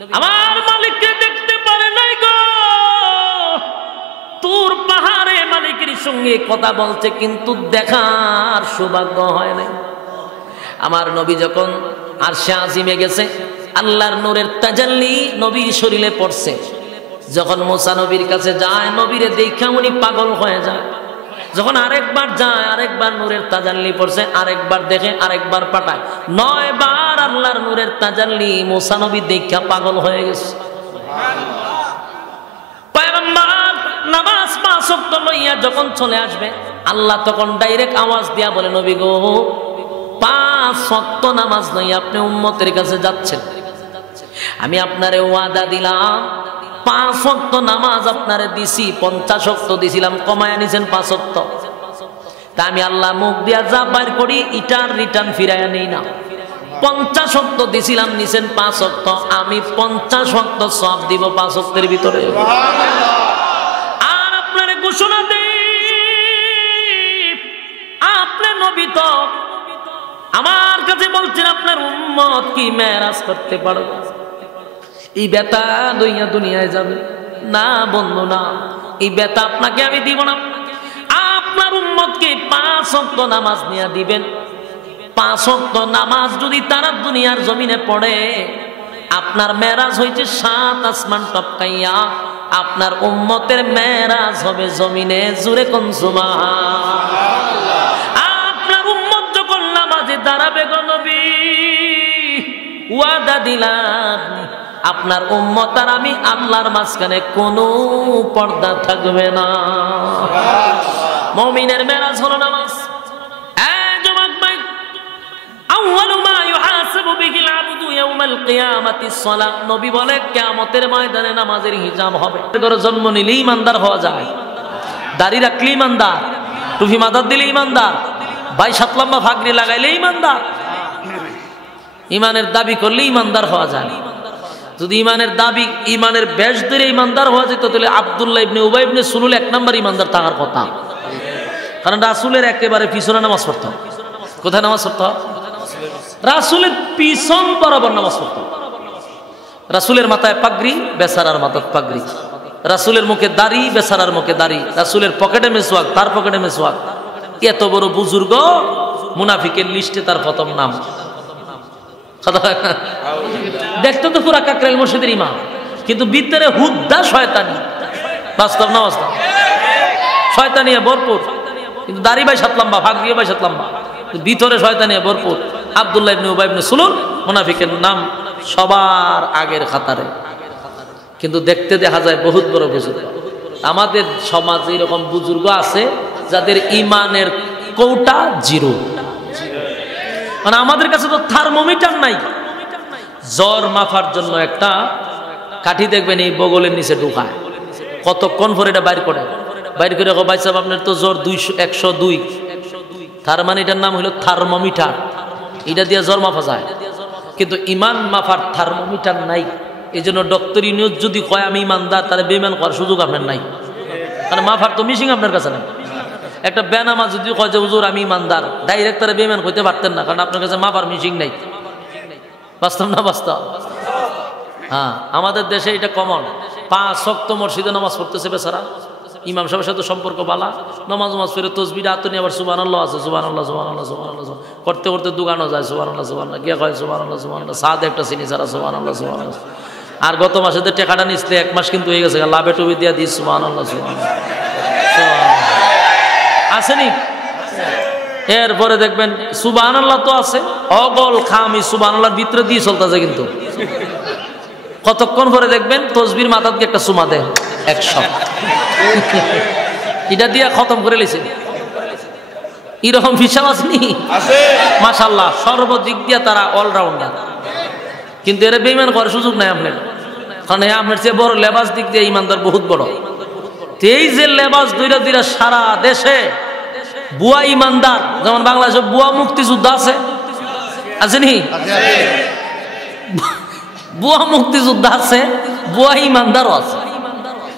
আমার মালিককে দেখতে পারে নাই গো। তুর পাহাড়ে মালিকের সঙ্গে কথা বলছে, কিন্তু দেখার সৌভাগ্য হয় নাই। আমার নবী যখন আরশে আজিমে গেছে, আল্লাহর নূরের তাজাল্লি নবীর শরীরে পড়ছে। যখন মুসা নবীর কাছে যায়, নবীরে দেখা উনি পাগল হয়ে যায়। যখন আরেকবার যায়, আরেকবার নূরের তাজাল্লি পড়ছে, আরেকবার দেখে, আরেকবার পাঠায়। 9 বার আল্লাহর নূরের তাজাল্লি মুসা নবী দেখা পাগল হয়ে গেছে। পয়গম্বর নামাজ 5 ওয়াক্ত লইয়া যখন চলে আসবে, আল্লাহ তখন ডাইরেক্ট আওয়াজ দিয়া বলে, নবী গো, 5 ওয়াক্ত নামাজ লইয়া আপনি উম্মতের কাছে যাচ্ছেন, আমি আপনারে ওয়াদা দিলাম 5 ওয়াক্ত নামাজ আপনারে দিছি, 50 ওয়াক্ত দিছিলাম, কমায়া নিছেন 5 ওয়াক্ত। তা আমি আল্লাহ মুখ দিয়া যা বাইর করি, ইটার রিটার্ন ফিরাইয়া নেই না। 50 ওয়াক্ত দিছিলাম, নিছেন 5 ওয়াক্ত, আমি 50 ওয়াক্ত সব দিব 5 ওয়াক্তের ভিতরে। আর আপনারে ঘোষণা দেই, আপনি নবী তো আমার কাছে বলছেন আপনার উম্মত কি মেরাজ করতে পারো? এই বেতা লইয়া দুনিয়ায় যাবে না বন্ধু, না, এই বেতা আপনাকে আমি দিব না। আপনার উম্মতকে 5 ওয়াক্ত নামাজ নিয়ে দিবেন। 5 ওয়াক্ত নামাজ যদি তারা দুনিয়ার জমিনে পড়ে, আপনার মেরাজ হইছে 7 আসমান টপকাইয়া, আপনার উম্মতের মেরাজ হবে জমিনে। জুরে কোন সুবহানাল্লাহ। আপনার উম্মত যখন নামাজে দাঁড়াবে গো নবী, ওয়াদা দিলাম আপনার উম্মত আর আমি আল্লাহর মাঝখানে কোনো পর্দা থাকবে না। মুমিনের মেরাজ হলো নামাজ। যুবক ভাই, আউয়ালু মা ইউহাসাবু বিহিল আবদু ইয়াউমাল কিয়ামাতিস সালাহ। নবী বলে কিয়ামতের ময়দানে নামাজের হিসাব হবে। ঘরে জন্ম নিলেই ইমানদার হওয়া যায়, দাড়ি রাখলেই ইমানদার, টুপি মাথায় দিলে ইমানদার, ভাই 7 লম্বা ফাগড়ি লাগাইলে ইমানদার, ইমানের দাবি করলে ইমানদার হওয়া যায়। যদি ইমানের দাবি, ইমানের বেশ ধরে ইমানদার হওয়া যেত, তাহলে আব্দুল্লাহ ইবনে উবাই ইবনে সুলুল 1 নম্বর ইমানদার থাকার কথা। কারণ রাসূলের একেবারে পিছনে নামাজ পড়তো। কোথায় নামাজ পড়তো? রাসূলের পিছন বরাবর নামাজ পড়তো। রাসূলের মাথায় পাগড়ি, বেচারার মাথায় পাগড়ি। রাসূলের মুখে দাড়ি, বেচারার মুখে দাড়ি। রাসূলের পকেটে মেসওয়াক, তার পকেটে মেসওয়াক। এত বড় বুজুর্গ, মুনাফিকের লিস্টে তার প্রথম নাম। দেখতে তো পুরা কাকরাইল মসজিদের ইমাম, কিন্তু ভিতরে হুদ্দা শয়তানি। বাস্তব না বাস্তব? শয়তানিয়ে ভরপুর, কিন্তু দাড়ি ভাই 7 লম্বা, ফাগড়ি ভাই 7 লম্বা, ভিতরে শয়তানিয়ে ভরপুর। আব্দুল্লাহ ইবনে উবাই ইবনে সুলুল মুনাফিকের নাম সবার আগের খাতারে, কিন্তু দেখতে দেখা যায় বহুত বড় বুজুর্গ। আমাদের সমাজে এরকম বুজুর্গ আছে যাদের ইমানের কৌটা 0। মানে আমাদের কাছে তো থার্মোমিটার নাই। জ্বর মাপার জন্য একটা কাঠি দেখবেন এই বগলের নিচে ঢুকায়, কতক্ষণ পরে এটা বাইর করে, বাইর করে ভাই সাহেব আপনার তো জ্বর 102, তার মানে এটার নাম হলো থার্মোমিটার। এটা দিয়ে জ্বর মাপা যায়, কিন্তু ইমান মাপার থার্মোমিটার নাই। এই জন্য ডক্টর ইউনিয়ন যদি কয় আমি ইমানদার, তাহলে বেঈমান করার সুযোগ আপনার নাই, কারণ মাপার তো মিশিং আপনার কাছে নাই। একটা বেনামা যদি কয় যে হুজুর আমি ইমানদার, ডাইরেক্ট তারা বেঈমান হইতে পারতেন না, কারণ আপনার কাছে মাপার মিশিং নাই। বাস্তব না বাস্তব? হ্যাঁ, আমাদের দেশে এটা কমন। 5 ওয়াক্ত মসজিদে নামাজ পড়তেছে বেচারা, ইমাম সাহেবের সাথে সম্পর্ক বালা, নামাজ পড়ে তসবিহটা হাতে নিয়ে আবার সুবহানাল্লাহ আছে, সুবহানাল্লাহ সুবহানাল্লাহ সুবহানাল্লাহ করতে করতে দোকানও যায়, সুবহানাল্লাহ সুবহানাল্লাহ, গিয়া কয় সুবহানাল্লাহ সুবহানাল্লাহ, সাদ একটা চিনি ছাড়া, সুবহানাল্লাহ সুবহানাল্লাহ। আর গত মাসে তো টাকাটা নিচ্ছে, 1 মাস কিন্তু হয়ে গেছে, লাভে টুবি দিয়া দিস, সুবহানাল্লাহ সুবহানাল্লাহ আসেনি। এরপরে দেখবেন সুবহানাল্লাহ তো আছে, অগল খামি সুবহানাল্লাহর ভিতরে দিয়ে চলতেছে, কিন্তু কতক্ষণ পরে দেখবেন তসবির মাথার দিয়ে একটা সুমা দেয় 100, এটা দিয়া খতম করে লেছে। এরকম হিসাব আসেনি? মাশাআল্লাহ, সর্বদিক দিয়া তারা অলরাউন্ডার, কিন্তু এরা বেঈমান করার সুযোগ নাই আপনার, কারণ আপনার চেয়ে বড় লেবাস দিক দিয়ে ইমানদার বহুত বড়। এই যে লেবাস দুইটা দুইটা সারা দেশে বুয়া ইমানদার, যেমন বাংলাদেশে বুয়া মুক্তিযোদ্ধা আছে, আসেনি? বুয়া মুক্তিযোদ্ধা আছে, বুয়া ইমানদারও আছে,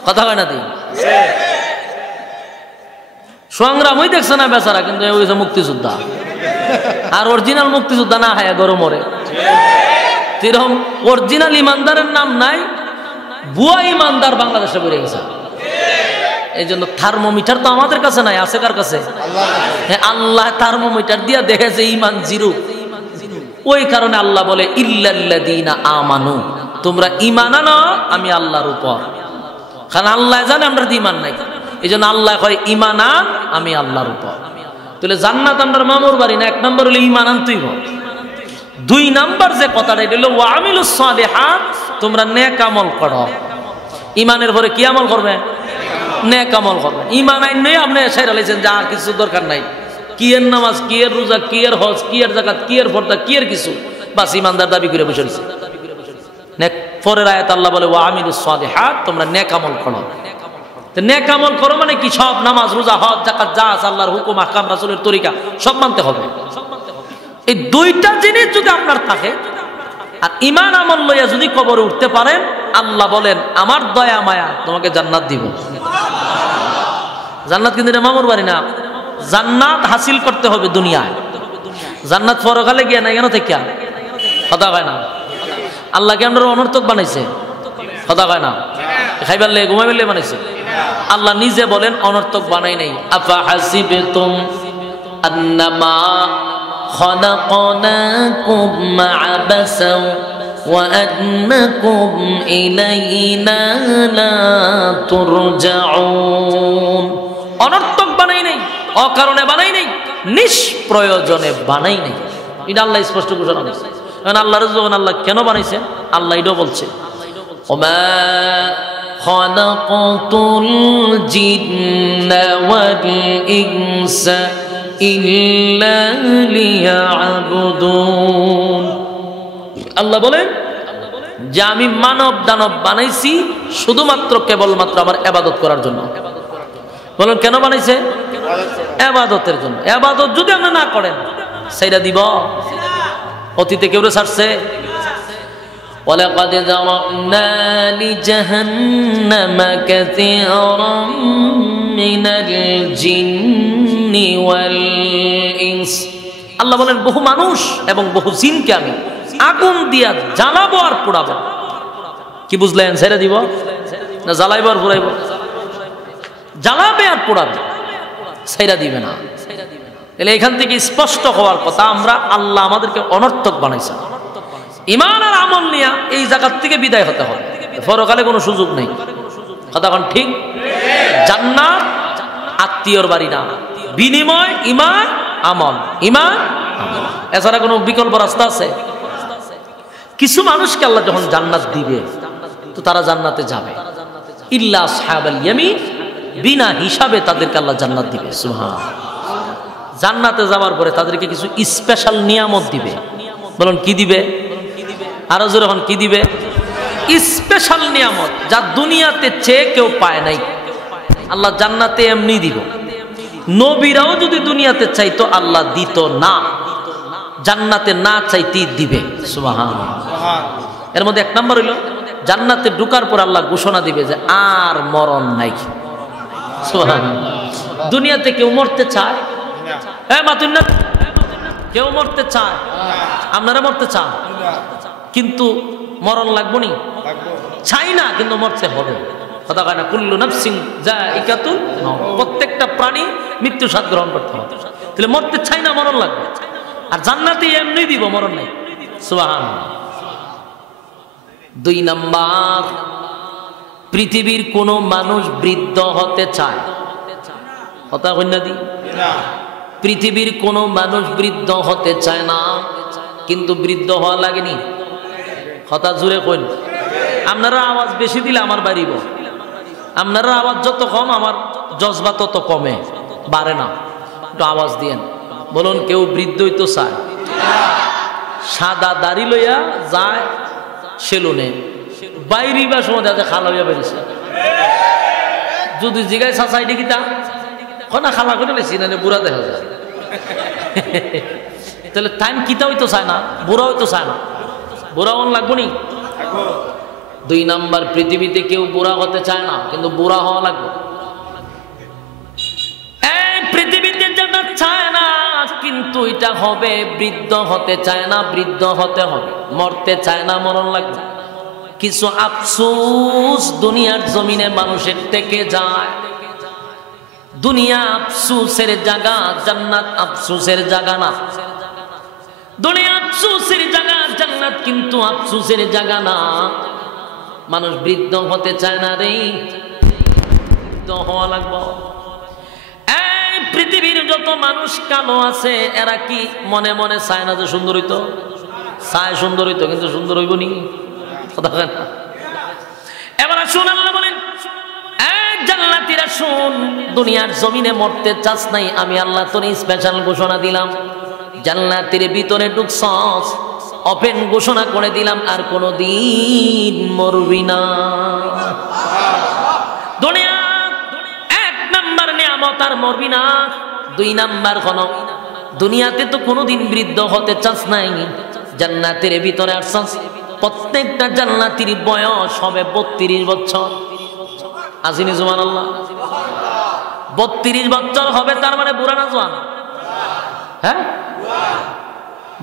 কথা কয় না তুই? সংগ্রামই দেখছে না বেচারা, কিন্তু মুক্তিযোদ্ধা। আর অরিজিনাল মুক্তিযোদ্ধা না হায়া গরম মরে। এরকম অরিজিনাল ইমানদারের নাম নাই, ভুয়া ইমানদার বাংলাদেশে বেড়ে গেছে। এই জন্য থার্মোমিটার তো আমাদের কাছে নাই, আছে কার কাছে? হ্যাঁ, আল্লাহ থার্মোমিটার দিয়া দেখেছে ইমান জিরো। ওই কারণে আল্লাহ বলে ইল্লাল্লাযীনা আমানু, তোমরা ঈমান আনো আমি আল্লাহর উপর। কারণ আল্লাহ জানে আমরা ঈমান নাই, এই জন্য আল্লাহ কয় ঈমান আন আমি আল্লাহর উপর। তাহলে জান্নাত আমরা মামুর বাড়ি না। এক নম্বর হলো ঈমান আনতেই হবে। দুই নাম্বার যে কথাটা এটা হলো ওয়া আমিলুস সালিহাত, তোমরা নেক আমল করো। ঈমানের পরে কি আমল করবে? নেক আমল করবে। ঈমান আইন নেই আপনি সাইরা লাইছেন যে আর কিছু দরকার নাই, কি এর নামাজ, কি এর রোজা, কি এর হজ, কি এর যাকাত, কি এর পর্দা, কি এর কিছু, বাস ঈমানদার দাবি করে বসে রয়েছে। নেক পরের আয়াত আল্লাহ বলে ওয়া আমিলুস সালিহাত, তোমরা নেক আমল করো। তো নেক আমল করো মানে কি? সব নামাজ, রোজা, হজ, যাকাত যা আছে আল্লাহর হুকুম, আহকাম, রাসূলের তরিকা সব মানতে হবে। এই দুইটা জিনিস যদি আপনার থাকে আর ঈমান আমল লইয়া যদি কবরে উঠতে পারেন, আল্লাহ বলেন আমার দয়া মায়া তোমাকে জান্নাত দিব। জান্নাত কিন্তু এটা মামুর বাড়ি না। জান্নাত হাসিল করতে হবে দুনিয়ায়। জান্নাত পরকালে গিয়া না, কেন থেকে কথা কয় না। আল্লাহ কি আমরা অনর্থক বানাইছে? কথা কয় না। খাইবার লে ঘুমাইবার লে বানাইছে? আল্লাহ নিজে বলেন অনর্থক বানাই নাই। আফা হাসিবতুম আন্নামা খালাকনাকুম আবাসাও ওয়া আন্নাকুম ইলাইনা লা তুরজাউন। অনর্থক বানাই নাই, অকারণে বানাই নাই, নিষ্প্রয়োজনে বানাই নাই। এটা আল্লাহ স্পষ্ট ঘোষণা করেছে। কারণ আল্লাহর যখন আল্লাহ কেন বানাইছে আল্লাহ এটাও বলছে, ওমা খালাকাতুল জিন্না ওয়াল ইনসা ইল্লা লিয়াবুদুন। আল্লাহ বলেন যে আমি মানব দানব বানাইছি শুধুমাত্র কেবলমাত্র আমার ইবাদত করার জন্য। বলেন কেন বানাইছে? ইবাদতের জন্য। ইবাদত যদি আপনি না করেন সেইটা দিব? অতীতে কেউ ছাড়ছে? ওয়ালাকাদ যারানা লিজাহান্নামা কাসীরাম মিনাল জিন্নি ওয়াল ইনস। আল্লাহ বলেন বহু মানুষ এবং বহু জিনকে আমি আগুন দিয়া জ্বালাবো আর পোড়াবো। কি বুঝলেন? ছেড়ে দিব না জ্বালাইব আর পোড়াইব? জ্বালাবে আর পোড়াবে, ছেড়ে দিবে না। তাহলে এখান থেকে স্পষ্ট হওয়ার কথা আমরা আল্লাহ আমাদেরকে অনর্থক বানাইছে। ঈমান আর আমল নিয়ে এই জায়গার থেকে বিদায় হতে হবে, পরকালে কোনো সুযোগ নেই। কথা কোন ঠিক? জান্নাত আত্মীয়র বাড়ি না, বিনিময় ঈমান আমল, ঈমান আমল, এছাড়া কোনো বিকল্প রাস্তা আছে? কিছু মানুষকে আল্লাহ যখন জান্নাত দিবে তো তারা জান্নাতে যাবে, ইল্লা আসহাবাল ইয়ামিন, বিনা হিসাবে তাদেরকে আল্লাহ জান্নাত দিবে। সুবহানাল্লাহ। জান্নাতে যাওয়ার পরে তাদেরকে কিছু স্পেশাল নিয়ামত দিবে। বলুন কি দিবে? আরো জোরে এখন কি দিবে? স্পেশাল নিয়ামত যা দুনিয়াতে চেয়ে কেউ পায় নাই, আল্লাহ জান্নাতে এমনি দিব। নবীরাও যদি দুনিয়াতে চাইতো আল্লাহ দিত না, জান্নাতে না চাইতেই দিবে। সুবহানাল্লাহ। এর মধ্যে এক নম্বর হইল জান্নাতে ঢুকার পর আল্লাহ ঘোষণা দিবে যে আর মরণ নাই। সুবহানাল্লাহ। দুনিয়াতে কেউ মরতে চায়? হ্যাঁ মাতুন না, কেউ মরতে চায়? আপনারা মরতে চান কিন্তু মরণ লাগবো নি? চাই না কিন্তু মরতে হবে। কথা কয় না কুল্লু নাফসিন যায়িকাতুল মাউত, প্রত্যেকটা প্রাণী মৃত্যু স্বাদ গ্রহণ করতে হবে। তাহলে মরতে চাই না, মরণ লাগবে। আর জান্নাতে এমনি দিব, মরণ নাই। সুবহানাল্লাহ। দুই নাম্বার, পৃথিবীর কোন মানুষ বৃদ্ধ হতে চায়? কথা কইনা দি? পৃথিবীর কোন মানুষ বৃদ্ধ হতে চায় না, কিন্তু বৃদ্ধ হওয়া লাগেনি। কথা জুড়ে কইন। আপনারা আওয়াজ বেশি দিলে আমার বাড়িব, আপনারা আওয়াজ যত কম আমার জজবা তত কমে, বাড়ে না। একটু আওয়াজ দিয়েন, বলুন কেউ বৃদ্ধ হইতে চায়? সাদা দাড়ি লইয়া যায় সেলুনে, বাইরে বা সময় দেখা খালা হইয়া বেরিয়েছে। যদি জিগায় চাচাই দেখিতা না খালা করে লেছি না, বুড়া দেখা যায়। তাহলে টাইম কিতা হইতো চায় না, বুড়া হইতো চায় না। বুড়া হন লাগবো নি? দুই নাম্বার, পৃথিবীতে কেউ বুড়া হতে চায় না, কিন্তু বুড়া হওয়া লাগবে। এই পৃথিবীতে যারা চায় না কিন্তু ওইটা হবে, বৃদ্ধ হতে চায় না, বৃদ্ধ হতে হবে, মরতে চায় না, মরণ লাগবে। কিছু আফসোস দুনিয়ার জমিনে মানুষের থেকে যায়। দুনিয়া আফসোসের জায়গা, জান্নাত আফসোসের জায়গা না। দুনিয়া আফসোসের জায়গা, জান্নাত কিন্তু আফসোসের জায়গা না। মানুষ বৃদ্ধ হতে চায় না রে, বৃদ্ধ হওয়া লাগবে। এই পৃথিবীর যত মানুষ কালো আছে এরা কি মনে মনে চায় না যে সুন্দর হইতো? চায় সুন্দর হইতো, কিন্তু সুন্দর হইব নি? এবার শুন, আল্লাহ বলেন জান্নাতীরা শুন, দুনিয়ার জমিনে মরতে চাস নাই, আমি আল্লাহ তোর স্পেশাল ঘোষণা দিলাম, জান্নাতের ভিতরে ঢুকছস, ওপেন ঘোষণা করে দিলাম আর কোনদিন মরবি না। দুনিয়া এক নাম্বার নিয়ামত, আর মরবি না। দুই নাম্বার হলো দুনিয়াতে তো কোনোদিন বৃদ্ধ হতে চাস নাই, জান্নাতের ভিতরে আসছস, প্রত্যেকটা জান্নাতীর বয়স হবে 32 বছর। আসিনি সুবহানাল্লাহ? 32 বছর হবে, তার মানে বুড়া না জোয়ান? হ্যাঁ,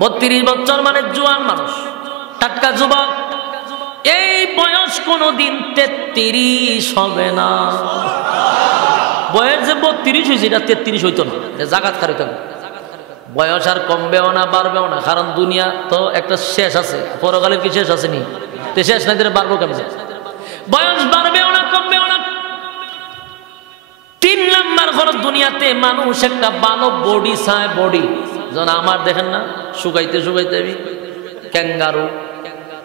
32 বছর মানে জোয়ান মানুষ, টাটকা যুবক। এই বয়স কোনদিন 33 হবে না। বয়স যে 32 হয়েছে এটা 33 হইতো না, জাগাত খারিত না। বয়স আর কমবেও না বাড়বেও না, কারণ দুনিয়া তো একটা শেষ আছে, পরকালের কি শেষ আসেনি? তো শেষ নাই দিলে বাড়বো কেমন? বয়স বাড়বেও না কমবেও না। 3 নাম্বার হলো দুনিয়াতে মানুষ একটা ভালো বডি চায়। বডি যেন আমার দেখেন না, শুকাইতে শুকাইতে আমি ক্যাঙ্গারু।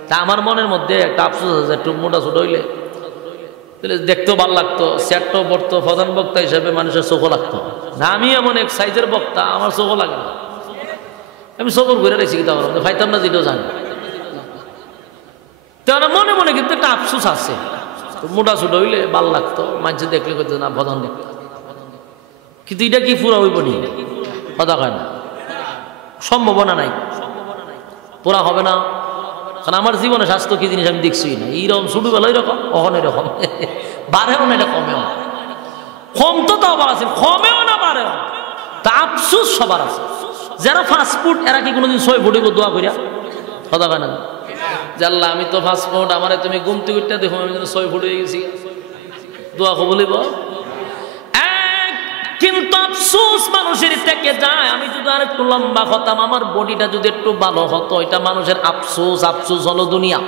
তা আমার মনের মধ্যে একটা আফসোস আছে, একটু মোটা ছোট হইলে দেখতেও ভালো লাগতো, সেটও পড়তো, প্রধান বক্তা হিসেবে মানুষের চোখও লাগতো না। আমি এমন এক সাইজের বক্তা, আমার চোখও লাগে না, আমি চোখর ঘুরে রেখেছি, কিন্তু আমার খাইতাম না, যেটাও জানি। তো মনে মনে কিন্তু একটা আফসোস আছে, মোটা ছোট হইলে ভাল লাগতো, মানুষ দেখলে করতো না প্রধান দেখতো, কিন্তু এটা কি পুরা হইব নি? কথা কয় না, সম্ভাবনা নাই, পুরা হবে না। কারণ আমার জীবনে স্বাস্থ্য কি জিনিস আমি দেখছি না, এইরকম ছোটবেলা এরকম, কখন এরকম বাড়েও না, এটা কমেও না। কম তো আবার আছে, কমেও না বাড়েও, তা আফসোস সবার আছে। যারা ফাস্টফুড এরা কি কোনোদিন 6 ফুটিব দোয়া করিয়া? কথা কয় না, জানলা আমি তো ফাস্টফুড, আমারে তুমি গুমতি উঠতে দেখো আমি 6 ফুট হয়ে গেছি, দোয়া বলিব। কিন্তু আফসোস মানুষের থেকে যায়। আমি যদি আর একটু লম্বা হতাম, আমার বডিটা যদি একটু ভালো হতো, এটা মানুষের আফসোস। আফসোস হলো দুনিয়া,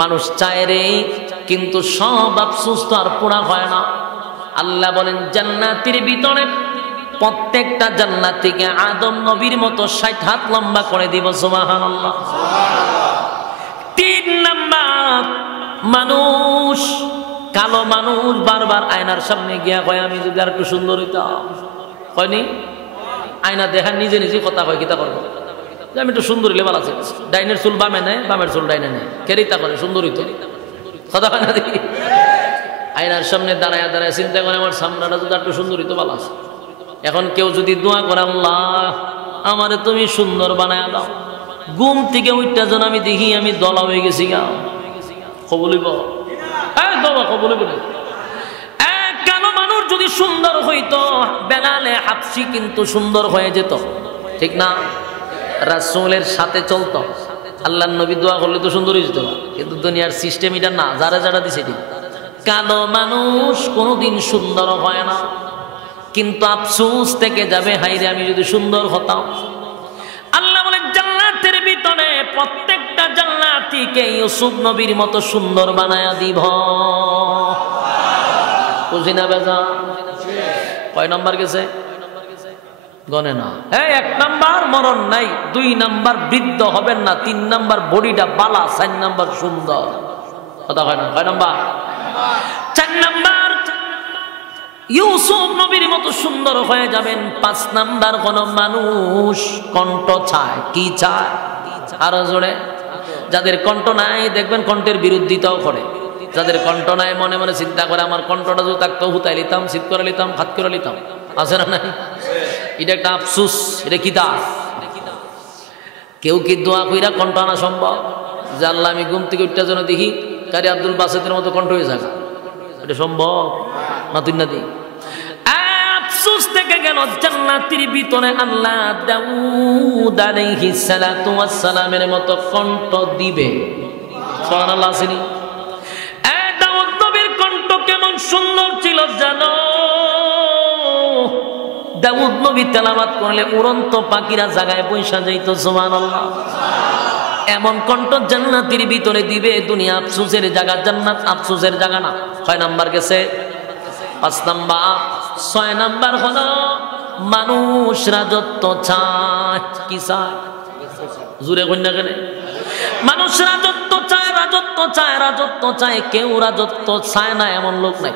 মানুষ চায় রে, কিন্তু সব আফসোস তো আর পুরা হয় না। আল্লাহ বলেন জান্নাতের ভিতরে প্রত্যেকটা জান্নাতীকে আদম নবীর মতো 60 হাত লম্বা করে দিব। সুবহানাল্লাহ। 3 নাম্বার মানুষ, কালো মানুষ বারবার আয়নার সামনে গিয়া কয় আমি যদি আর একটু সুন্দর হইতাম। কয়নি? আয়না দেখা নিজে নিজে কথা কয়, কিতা করবো, আমি একটু সুন্দর হইলে ভালো আছে। ডাইনের চুল বামে নেয়, বামের চুল ডাইনে নেয়, কেরিতা করে সুন্দর হইতো, কথা কয় না দেখি। আয়নার সামনে দাঁড়ায় দাঁড়ায় চিন্তা করে আমার সামনাটা যদি একটু সুন্দর হইতো ভালো আছে। এখন কেউ যদি দোয়া করে আল্লাহ আমারে তুমি সুন্দর বানায় দাও, ঘুম থেকে উঠটা যেন আমি দেখি আমি দলা হয়ে গেছি গা, কবলিব কেন? মানুষ যদি সুন্দর হইতো, বেলালে হাফসি কিন্তু সুন্দর হয়ে যেত, ঠিক না? রাসূলের সাথে চলতো, আল্লাহর নবী দোয়া করলে তো সুন্দর হয়ে যেত, কিন্তু দুনিয়ার সিস্টেম এটা না, যারা যারা দিছে ঠিক। কালো মানুষ কোনোদিন সুন্দর হয় না, কিন্তু আফসোস থেকে যাবে, হাইরে আমি যদি সুন্দর হতাম। আল্লাহ বলে জান্নাতের ভিতরে প্রত্যেকটা জান্নাতীকে ইউসুফ নবীর মতো সুন্দর বানায়া দিব। বুঝি না বেজা? কয় নাম্বার গেছে? গনে না। হ্যাঁ, 1 নাম্বার মরণ নাই, 2 নাম্বার বৃদ্ধ হবেন না, 3 নাম্বার বডিটা বালা, 4 নাম্বার সুন্দর। কথা কয় না? কয় নাম্বার? 4 নাম্বার ইউসুফ নবীর মতো সুন্দর হয়ে যাবেন। 5 নাম্বার কোন মানুষ কণ্ঠ চায়, কি চায়? আরো জোরে। যাদের কণ্ঠ নাই দেখবেন কণ্ঠের বিরোধিতাও করে। যাদের কণ্ঠ নাই মনে মনে চিন্তা করে আমার কণ্ঠটা যদি থাকতো হুতাই লিতাম, শীত করে লিতাম, খাত করে লিতাম। আছে না নাই? এটা একটা আফসুস। এটা কি দা? কেউ কি দোয়া কইরা কণ্ঠ আনা সম্ভব? যে আল্লাহ আমি ঘুম থেকে উঠতে যেন দেখি কারি আব্দুল বাসেতের মতো কণ্ঠ হয়ে যাবে, এটা সম্ভব না? তুই না দি আফসোস থেকে গেল জান্নাতের ভিতরে আল্লাহ দাউদ আলাইহিস সালাতু ওয়াস সালামের মতো কণ্ঠ দিবে। সুবহানাল্লাহ। আসেনি? দাউদ নবীর কণ্ঠ কেমন সুন্দর ছিল জানো? দাউদ নবী তেলাওয়াত করলে উড়ন্ত পাখিরা জায়গায় বৈশা যাইত। সুবহানাল্লাহ। এমন কণ্ঠ জান্নাতের ভিতরে দিবে। দুনিয়া আফসোসের জায়গা, জান্নাত আফসোসের জায়গা না। 6 নাম্বার গেছে, 5 নাম্বার। 6 নাম্বার হলো মানুষ রাজত্ব চায়। কি চায়? জুড়ে কন্যা কেন? মানুষ রাজত্ব চায়, রাজত্ব চায়, রাজত্ব চায়। কেউ রাজত্ব চায় না এমন লোক নাই।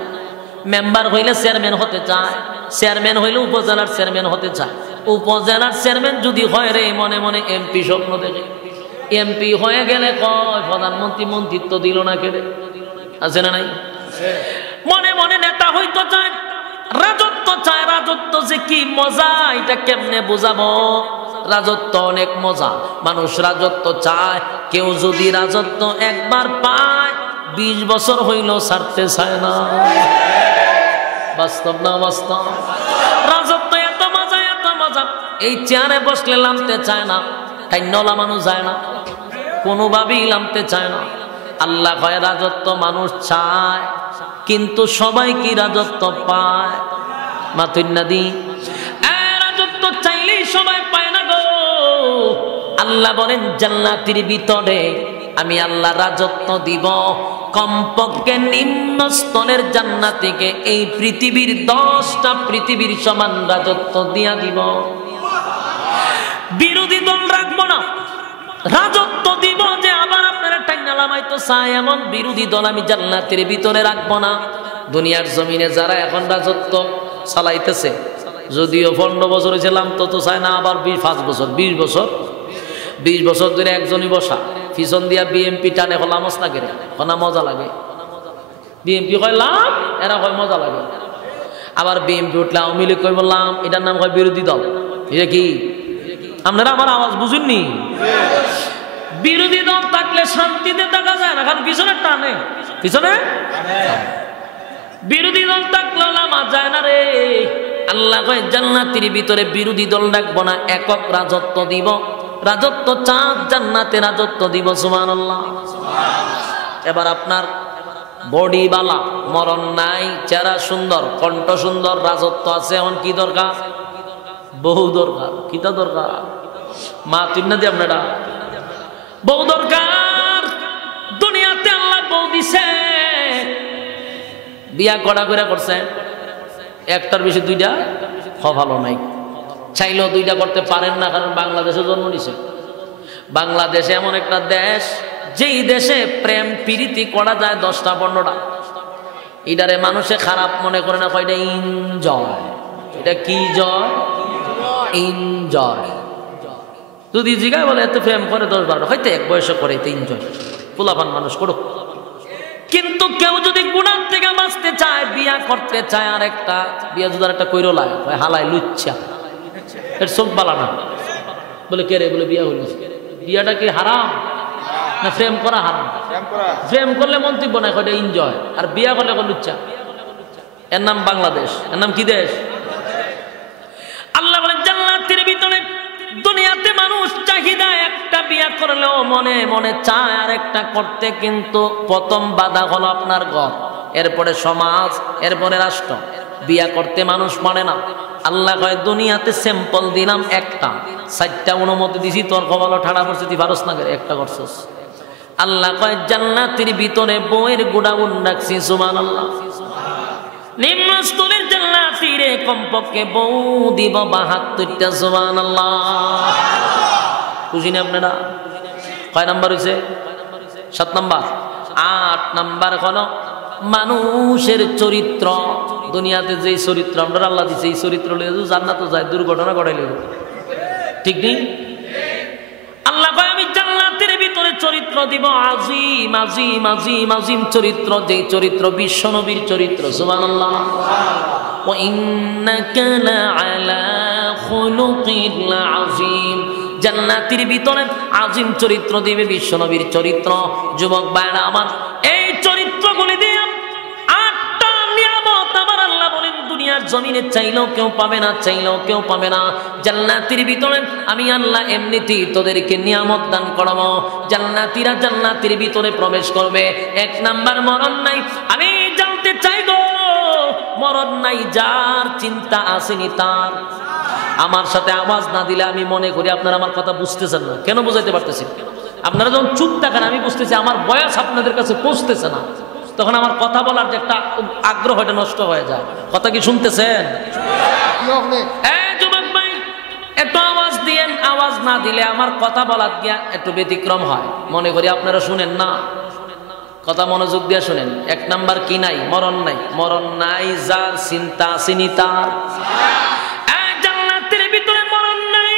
মেম্বার হইলে চেয়ারম্যান হতে চায়, চেয়ারম্যান হইলে উপজেলার চেয়ারম্যান হতে চায়। উপজেলার চেয়ারম্যান যদি হয় রে মনে মনে এমপি স্বপ্ন দেখে। এমপি হয়ে গেলে কয় প্রধানমন্ত্রী মন্ত্রিত্ব দিল না কেড়ে। আছে না নাই? মনে মনে নেতা হইতে চায়, রাজত্ব চায়। রাজত্ব যে কি মজা এটা কেমনে বোঝাবো? রাজত্ব অনেক মজা। মানুষ রাজত্ব চায়। কেউ যদি রাজত্ব একবার পায় 20 বছর হইল ছাড়তে চায় না। বাস্তব না বাস্তব? রাজত্ব এত মজা, এত মজা। এই চেয়ারে বসলে নামতে চায় না, ঠাইনলা মানুষ যায় না, কোনোভাবেই নামতে চায় না। আল্লাহ কয় রাজত্ব মানুষ চায়, কিন্তু সবাই কি রাজত্ব পায়? মাতুন্নাদি রাজত্ব চাইলেই সবাই পায় না গো। আল্লাহ বলেন জান্নাতের ভিতরে আমি আল্লাহ রাজত্ব দিব। কমপক্ষে নিম্ন স্তরের জান্নাতীকে এই পৃথিবীর 10টা পৃথিবীর সমান রাজত্ব দিয়া দিব। বিরোধী দল রাখবো না, রাজত্ব দিব যে আবার আপনারা টাইনা লামাইতো চায় এমন বিরোধী দল আমি জান্নাতের ভিতরে রাখবো না। দুনিয়ার জমিনে যারা এখন রাজত্ব চালাইতেছে, যদিও 15 বছর ছিলাম তো চায় না, আবার 5 বছর 20 বছর 20 বছর ধরে একজনই বসা, পিছন দিয়া বিএমপি টানে হলামস না কেন? হনা মজা লাগে। বিএমপি কয় লাভ, এরা কয় মজা লাগে। আবার বিএমপি উঠলে আওয়ামী লীগ কয় বললাম, এটার নাম হয় বিরোধী দল। এটা কি আপনারা আমার আওয়াজ বুঝুননি? বিরোধী দল থাকলে শান্তিতে থাকা যায় না, কারণ পিছনে টানে, পিছনে বিরোধী দল থাকলে লামা যায় না রে। আল্লাহ কয় জান্নাতের ভিতরে বিরোধী দল রাখবো না, একক রাজত্ব দিব। রাজত্ব চাঁদ জান্নাতে রাজত্ব দিব। সুবহানাল্লাহ। এবার আপনার বডি বালা, মরণ নাই, চেহারা সুন্দর, কণ্ঠ সুন্দর, রাজত্ব আছে, এখন কি দরকার? বহু দরকার। কিটা দরকার? মা তিন্না দিয়ে আপনারা বউ দরকার। দুনিয়াতে আল্লাহ বউ দিছে, বিয়া কড়া করে করছে, একটার বেশি 2টা ভালো নাই। চাইলেও 2টা করতে পারেন না, কারণ বাংলাদেশে জন্ম নিছে। বাংলাদেশে এমন একটা দেশ, যেই দেশে প্রেম প্রীতি করা যায় 10টা 15টা। এটারে মানুষে খারাপ মনে করে না, কয়টা এনজয়। এটা কি জয়? এনজয়। যদি জিগায় বলে এত প্রেম করে 10-12, হয়তো এক বয়সে করে, এতে এনজয়। পোলাপান মানুষ করুক। কিন্তু কেউ যদি গুনার থেকে বাঁচতে চায়, বিয়া করতে চায়, আর একটা বিয়া যদি একটা কইরো লাগে, হালাই লুচ্ছা, এর চোখ বালা না। বলে কে রে? বলে বিয়া হইল। বিয়াটা কি হারাম না প্রেম করা হারাম? প্রেম করলে মন্তব্য নাই, কয়টা এনজয়। আর বিয়া করলে লুচ্ছা। এর নাম বাংলাদেশ। এর নাম কি দেশ? আল্লাহ বলেন জান্নাতের ভিতরে দুনিয়াতে মানুষ চাহিদা একটা বিয়া করলেও মনে মনে চায় আর একটা করতে, কিন্তু প্রথম বাধা হলো আপনার ঘর, এরপরে সমাজ, এরপরে রাষ্ট্র। বিয়া করতে মানুষ মানে না। আল্লাহ কয় দুনিয়াতে স্যাম্পল দিলাম একটা, 4টা অনুমতি দিছি, তোর কপালে ঠাড়া পড়ছে, তুই পারস না, একটা করছস। আল্লাহ কয় জান্নাতের ভিতরে বউয়ের গুণাগুণ রাখছি। সুবহানাল্লাহ। নিম্ন স্তরের জান্নাতীরে কমপক্ষে বউ দিব 72টা। সুবহানাল্লাহ। বুঝিনি আপনারা? কয় নাম্বার হয়েছে? 7 নাম্বার। 8 নাম্বার হলো মানুষের চরিত্র। দুনিয়াতে যেই চরিত্র আমরা আল্লাহ দিচ্ছে, এই চরিত্র লিয়ে জান্নাতে যায়, দুর্ঘটনা ঘটাইলে ঠিক নেই। আল্লাহ কয় আমি জান্নাতের ভিতরে চরিত্র দিব আজিম আজিম আজিম আজিম চরিত্র, যেই চরিত্র বিশ্ব নবীর চরিত্র। সুবহানাল্লাহ। ওয়া ইন্নাকা লাআলা খুলুকিন আযীম। জান্নাতের ভিতরে আজিম চরিত্র দিবে, বিশ্ব নবীর চরিত্র। যুবক ভাইরা আমার, এই চরিত্রগুলি দিয়ে 8টা নিয়ামত আমার আল্লাহ বলেন দুনিয়া দুনিয়ার জমিনে চাইলেও কেউ পাবে না, চাইলেও কেউ পাবে না। জান্নাতের ভিতরে আমি আল্লাহ এমনিতেই তোদেরকে নিয়ামত দান করাবো। জান্নাতীরা জান্নাতের ভিতরে প্রবেশ করবে। 1 নাম্বার মরণ নাই। আমি জানতে চাইবো মরণ নাই যার, চিন্তা আসেনি তার। আমার সাথে আওয়াজ না দিলে আমি মনে করি আপনারা আমার কথা বুঝতেছেন না। কেন বুঝাইতে পারতেছি? আপনারা যখন চুপ থাকেন আমি বুঝতেছি আমার বয়স আপনাদের কাছে পৌঁছতেছে না, তখন আমার কথা বলার যে একটা আগ্রহ এটা নষ্ট হয়ে যায়। কথা কি শুনতেছেন? যুবক ভাই একটু আওয়াজ দিয়েন। আওয়াজ না দিলে আমার কথা বলার গিয়া একটু ব্যতিক্রম হয়। মনে করি আপনারা শুনেন না। কথা মনোযোগ দিয়ে শুনেন। 1 নাম্বার কি নাই? মরণ নাই। মরণ নাই যার, চিন্তা আসেনি তার। জান্নাতের ভিতরে মরণ নাই।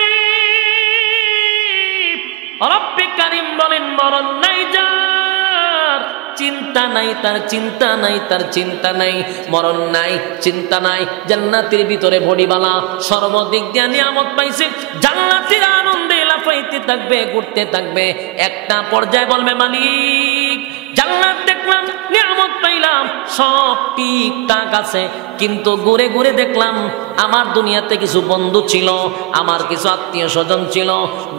রব্বে কারীম বলেন মরণ নাই যার, চিন্তা নাই তার, চিন্তা নাই তার, চিন্তা নাই। মরণ নাই, চিন্তা নাই। জান্নাতের ভিতরে বডিবালা সর্বদিক দিয়ে নিয়ামত পাইছে। জান্নাতের আনন্দে লাফাইতে থাকবে, ঘুরতে থাকবে। একটা পর্যায়ে বলবে মালিক জান্নাত দেখলাম, নিয়ামত পাইলাম, সব ঠিকঠাক আছে, কিন্তু ঘুরে ঘুরে দেখলাম আমার দুনিয়াতে কিছু বন্ধু ছিল, আমার কিছু আত্মীয় স্বজন ছিল।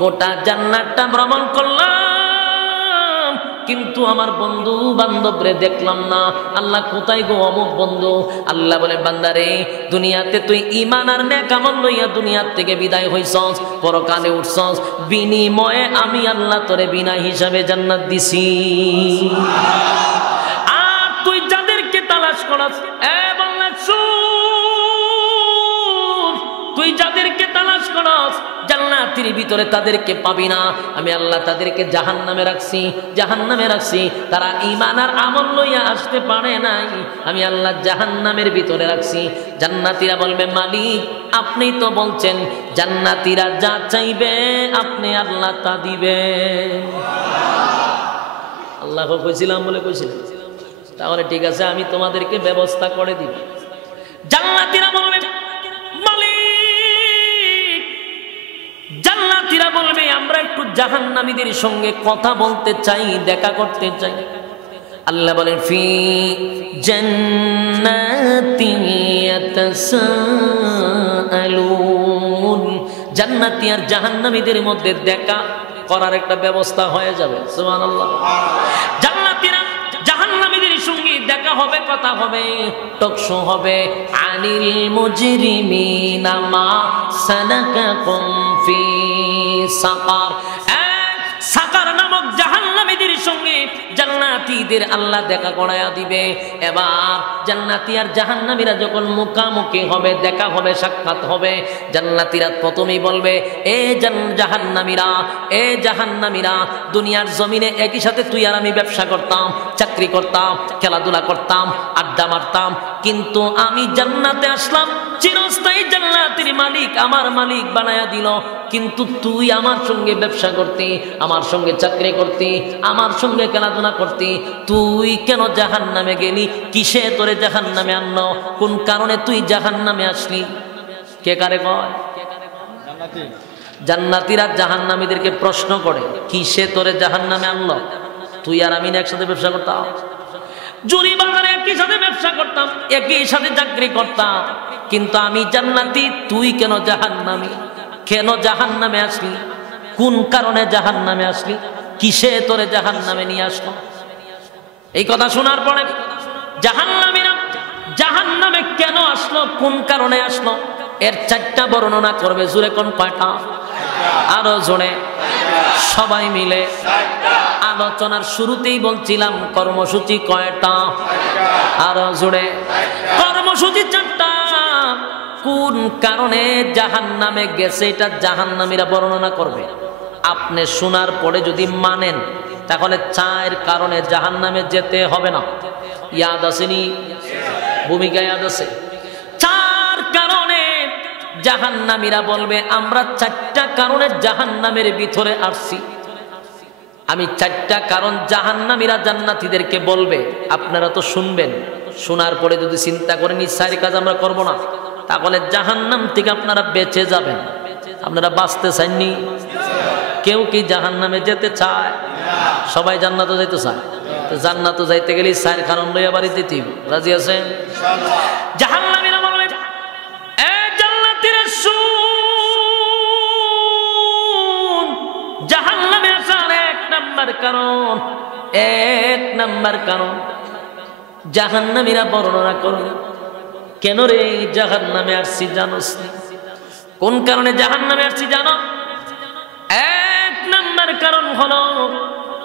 গোটা জান্নাতটা ভ্রমণ করলাম, কিন্তু আমার বন্ধু বান্ধবরে দেখলাম না। আল্লাহ কোথায় গো অমুক বন্ধু? আল্লাহ বলে বান্দারে দুনিয়াতে তুই ঈমান আর নেক আমল লইয়া দুনিয়ার থেকে বিদায় হইছস, পরকালে উঠছস, বিনিময়ে আমি আল্লাহ তোরে বিনা হিসাবে জান্নাত দিছি। আর তুই যাদেরকে তালাশ করস, তুই যাদেরকে তালাশ করস জান্নাতের ভিতরে তাদেরকে পাবি না। আমি আল্লাহ তাদেরকে জাহান্নামে রাখছি, জাহান্নামে রাখছি। তারা ঈমান আর আমল লইয়া আসতে পারে নাই, আমি আল্লাহ জাহান্নামের ভিতরে রাখছি। জান্নাতীরা বলবে মালিক আপনি তো বলছেন জান্নাতীরা যা চাইবে আপনি আল্লাহ তা দিবে। আল্লাহ কইছিলাম বলে কইছিলাম, তাহলে ঠিক আছে আমি তোমাদেরকে ব্যবস্থা করে দিব। জান্নাতীরা বলবে জান্নাতীরা বলবে আমরা একটু জাহান্নামীদের সঙ্গে কথা বলতে চাই, দেখা করতে চাই। আল্লাহ বলেন ফি জান্নাতিন ইয়াতাসাআলুন, জান্নাতী আর জাহান্নামীদের মধ্যে দেখা করার একটা ব্যবস্থা হয়ে যাবে। সুবহানাল্লাহ। জান্নাতীরা জাহান্নামীদের সঙ্গে দেখা হবে, কথা হবে, টকশো হবে। আনিল মুজরিমিনা মা সালাকাকুম ফি সাকার, সাকার নামক জাহান্নামীদের সঙ্গে জান্নাতীদের আল্লাহ দেখা করায়া দিবে। এবার জান্নাতী আর জাহান্নামীরা যখন মুখামুখি হবে, দেখা হবে, সাক্ষাৎ হবে, জান্নাতীরা প্রথমেই বলবে এ জাহান্নামীরা, এ জাহান্নামীরা, দুনিয়ার জমিনে একই সাথে তুই আর আমি ব্যবসা করতাম, চাকরি করতাম, খেলাধুলা করতাম, আড্ডা মারতাম, কিন্তু আমি জান্নাতে আসলাম, চিরস্থায়ী জান্নাতের মালিক আমার মালিক বানায়া দিল, কিন্তু তুই আমার সঙ্গে ব্যবসা করতি, আমার সঙ্গে চাকরি করতি, আমার সঙ্গে খেলাধুলা করতি, তুই কেন জাহান্নামে গেলি? কিসে তোরে জাহান্নামে আনলো? কোন কারণে তুই জাহান্নামে আসলি? কে কারে কয়? জান্নাতীরা জাহান্নামীদেরকে প্রশ্ন করে কিসে তোরে জাহান্নামে আনলো? তুই আর আমি একসাথে ব্যবসা করতাম, জুরি বাজারে একই সাথে ব্যবসা করতাম, একই সাথে চাকরি করতাম, কিন্তু আমি জান্নাতি, তুই কেন জাহান্নামী? কেন জাহান্নামে আসলি? কোন কারণে জাহান্নামে আসলি? কিসে তোরে জাহান্নামে নিয়ে আসলো? এই কথা শোনার পরে জাহান্নামীরা জাহান্নামে কেন আসলো, কোন কারণে আসলো, এর 4টা বর্ণনা করবে। জোরে কোন কয়টা? আরো জোরে সবাই মিলে। আলোচনার শুরুতেই বলছিলাম কর্মসূচি কয়টা? আরো জোরে। কর্মসূচি 4টা। কোন কারণে জাহান্নামে গেছে এটা জাহান্নামীরা বর্ণনা করবে। আপনি শোনার পরে যদি মানেন তাহলে 4 কারণে জাহান্নামে যেতে হবে না। ইয়াদ আসেনি? ভূমিকা ইয়াদ আছে? 4 কারণে জাহান্নামীরা বলবে আমরা 4টা কারণে জাহান্নামের ভিতরে আসছি। আমি 4টা কারণ জাহান্নামীরা জান্নাতীদেরকে বলবে, আপনারা তো শুনবেন। শোনার পরে যদি চিন্তা করেন এই 4 কাজ আমরা করব না, তাহলে জাহান্নাম থেকে আপনারা বেঁচে যাবেন। আপনারা বাঁচতে চাননি? কেউ কি জাহান্নামে যেতে চায়? সবাই জান্নাতে যাইতে চায়। তো জান্নাতে যাইতে গেলে 4 কারণ লইয়া বাড়ি দিতে রাজি আছেন? জাহান্নামীরা বলবে এক নাম্বার কারণ জাহান্নামীরা বর্ণনা করল, কেন রে জাহান্নামে আসছি জানোস? কোন কারণে জাহান্নামে আসছি জানো? এক নাম্বার কারণ হলো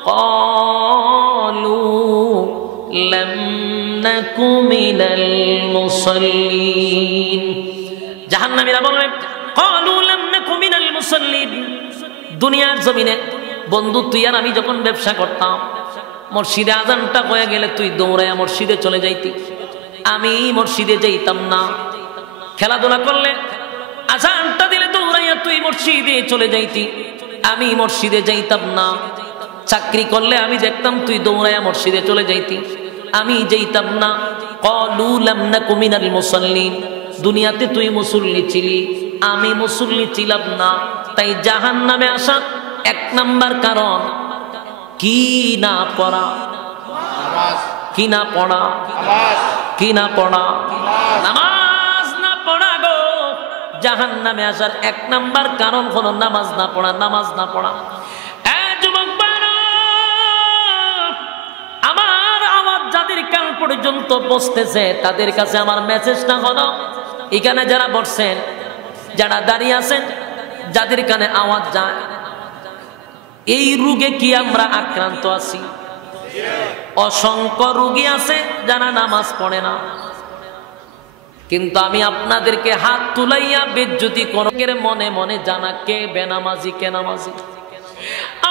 ক্বালু লাম নাকু মিনাল মুসাল্লিন। জাহান্নামীরা বলবে ক্বালু লাম নাকু মিনাল মুসাল্লিন, দুনিয়ার জমিনে বন্ধু তুই আর আমি যখন ব্যবসা করতাম, মসজিদে আজানটা হয়ে গেলে তুই দৌড়াইয়া মসজিদে চলে যাইতি, আমি মসজিদে যাইতাম না। খেলাধুলা করলে আজানটা দিলে দৌড়াইয়া তুই মসজিদে চলে যাইতি, আমি মসজিদে যাইতাম না। চাকরি করলে আমি দেখতাম তুই দৌড়াইয়া মসজিদে চলে যাইতি, আমি যাইতাম না। ক্বালু লাম নাকু মিনাল মুসাল্লিন, দুনিয়াতে তুই মুসল্লি ছিলি, আমি মুসল্লি ছিলাম না। তাই জাহান্নামে আসা এক নাম্বার কারণ কি না পড়া, কি না পড়া, কি না পড়া, নামাজ না পড়া গো। জাহান্নামে আসার এক নাম্বার কারণ হলো নামাজ না পড়া, নামাজ না পড়া। যুবক ভাইরা, আমার আওয়াজ যাদের কান পর্যন্ত পৌঁছতেছে তাদের কাছে আমার মেসেজটা হলো, এখানে যারা বসছেন, যারা দাঁড়িয়ে আছেন, যাদের কানে আওয়াজ যায়, এই রোগে কি আমরা আক্রান্ত আছি? অসংখ্য রোগী আছে যারা নামাজ পড়ে না, কিন্তু আমি আপনাদেরকে হাত তুলাইয়া বেজ্জতি করে মনে মনে জানা কে বেনামাজি কে নামাজি।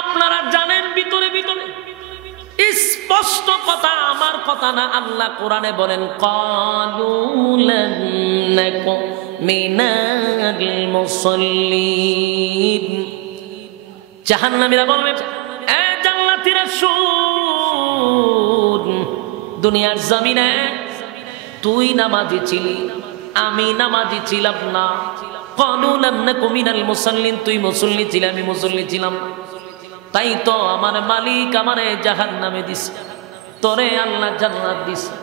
আপনারা জানেন ভিতরে ভিতরে স্পষ্ট কথা, আমার কথা না, আল্লাহ কোরআনে বলেন ক্বালু লাম নাকু মিনাল মুসাল্লিন। জাহান্নামীরা বলবে এ জান্নাতীরা শুন, দুনিয়ার জমিনে তুই নামাজি ছিলি, আমি নামাজি ছিলাম না। ক্বালু লাম নাকু মিনাল মুসাল্লিন, তুই মুসল্লি ছিলি, আমি মুসল্লি ছিলাম না। তাই তো আমার মালিক আমারে জাহান্নামে দিছে, তোরে আল্লাহ জান্নাত দিছে।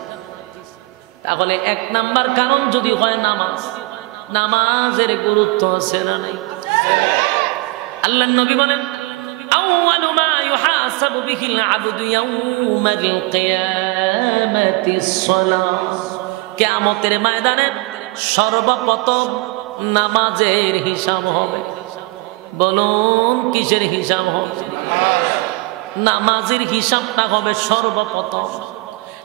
তাহলে এক নাম্বার কারণ যদি হয় নামাজ, নামাজের গুরুত্ব আছে না নাই? আল্লাহর নবী বলেন আউয়ালু মা ইউহাসাবু বিহিল আবদু ইয়াউমাল কিয়ামাতিস সালাহ, কিয়ামতের ময়দানে সর্বপ্রথম নামাজের হিসাব হবে। বলুন কিসের হিসাব হবে? নামাজের হিসাবটা হবে সর্বপ্রথম।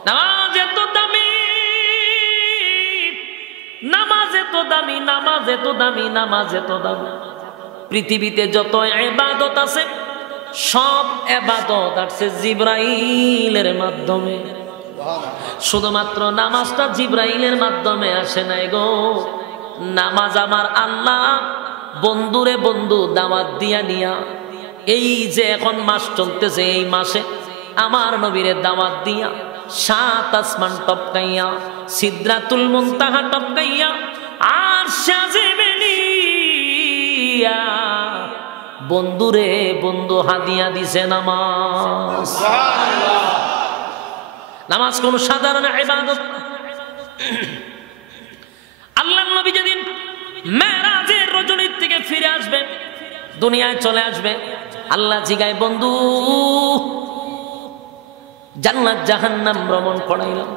নামাজ এত দামি, নামাজ এত দামি, নামাজ এত দামি, নামাজ এত দামি। পৃথিবীতে যত ইবাদত আছে সব ইবাদত আসছে জিবরাইলের মাধ্যমে, শুধুমাত্র নামাজটা জিবরাইলের মাধ্যমে আসে নাই গো। নামাজ আমার আল্লাহ বন্ধুরে বন্ধু দাওয়াত দিয়া নিয়া, এই যে এখন মাস চলতেছে, এই মাসে আমার নবীরে দাওয়াত দিয়া 7 আসমান টপকাইয়া, সিদরাতুল মুনতাহা টপকাইয়া, আর সাজেবেলিয়া বন্ধুরে বন্ধু হাদিয়া দিছে নামাজ। নামাজ কোন সাধারণ ইবাদত। আল্লাহর নবী যেদিন মেরাজের রজনীর থেকে ফিরে আসবে, দুনিয়ায় চলে আসবে, আল্লাহ জিগায় বন্ধু জান্নাত জাহান্নাম ভ্রমণ করাইলাম,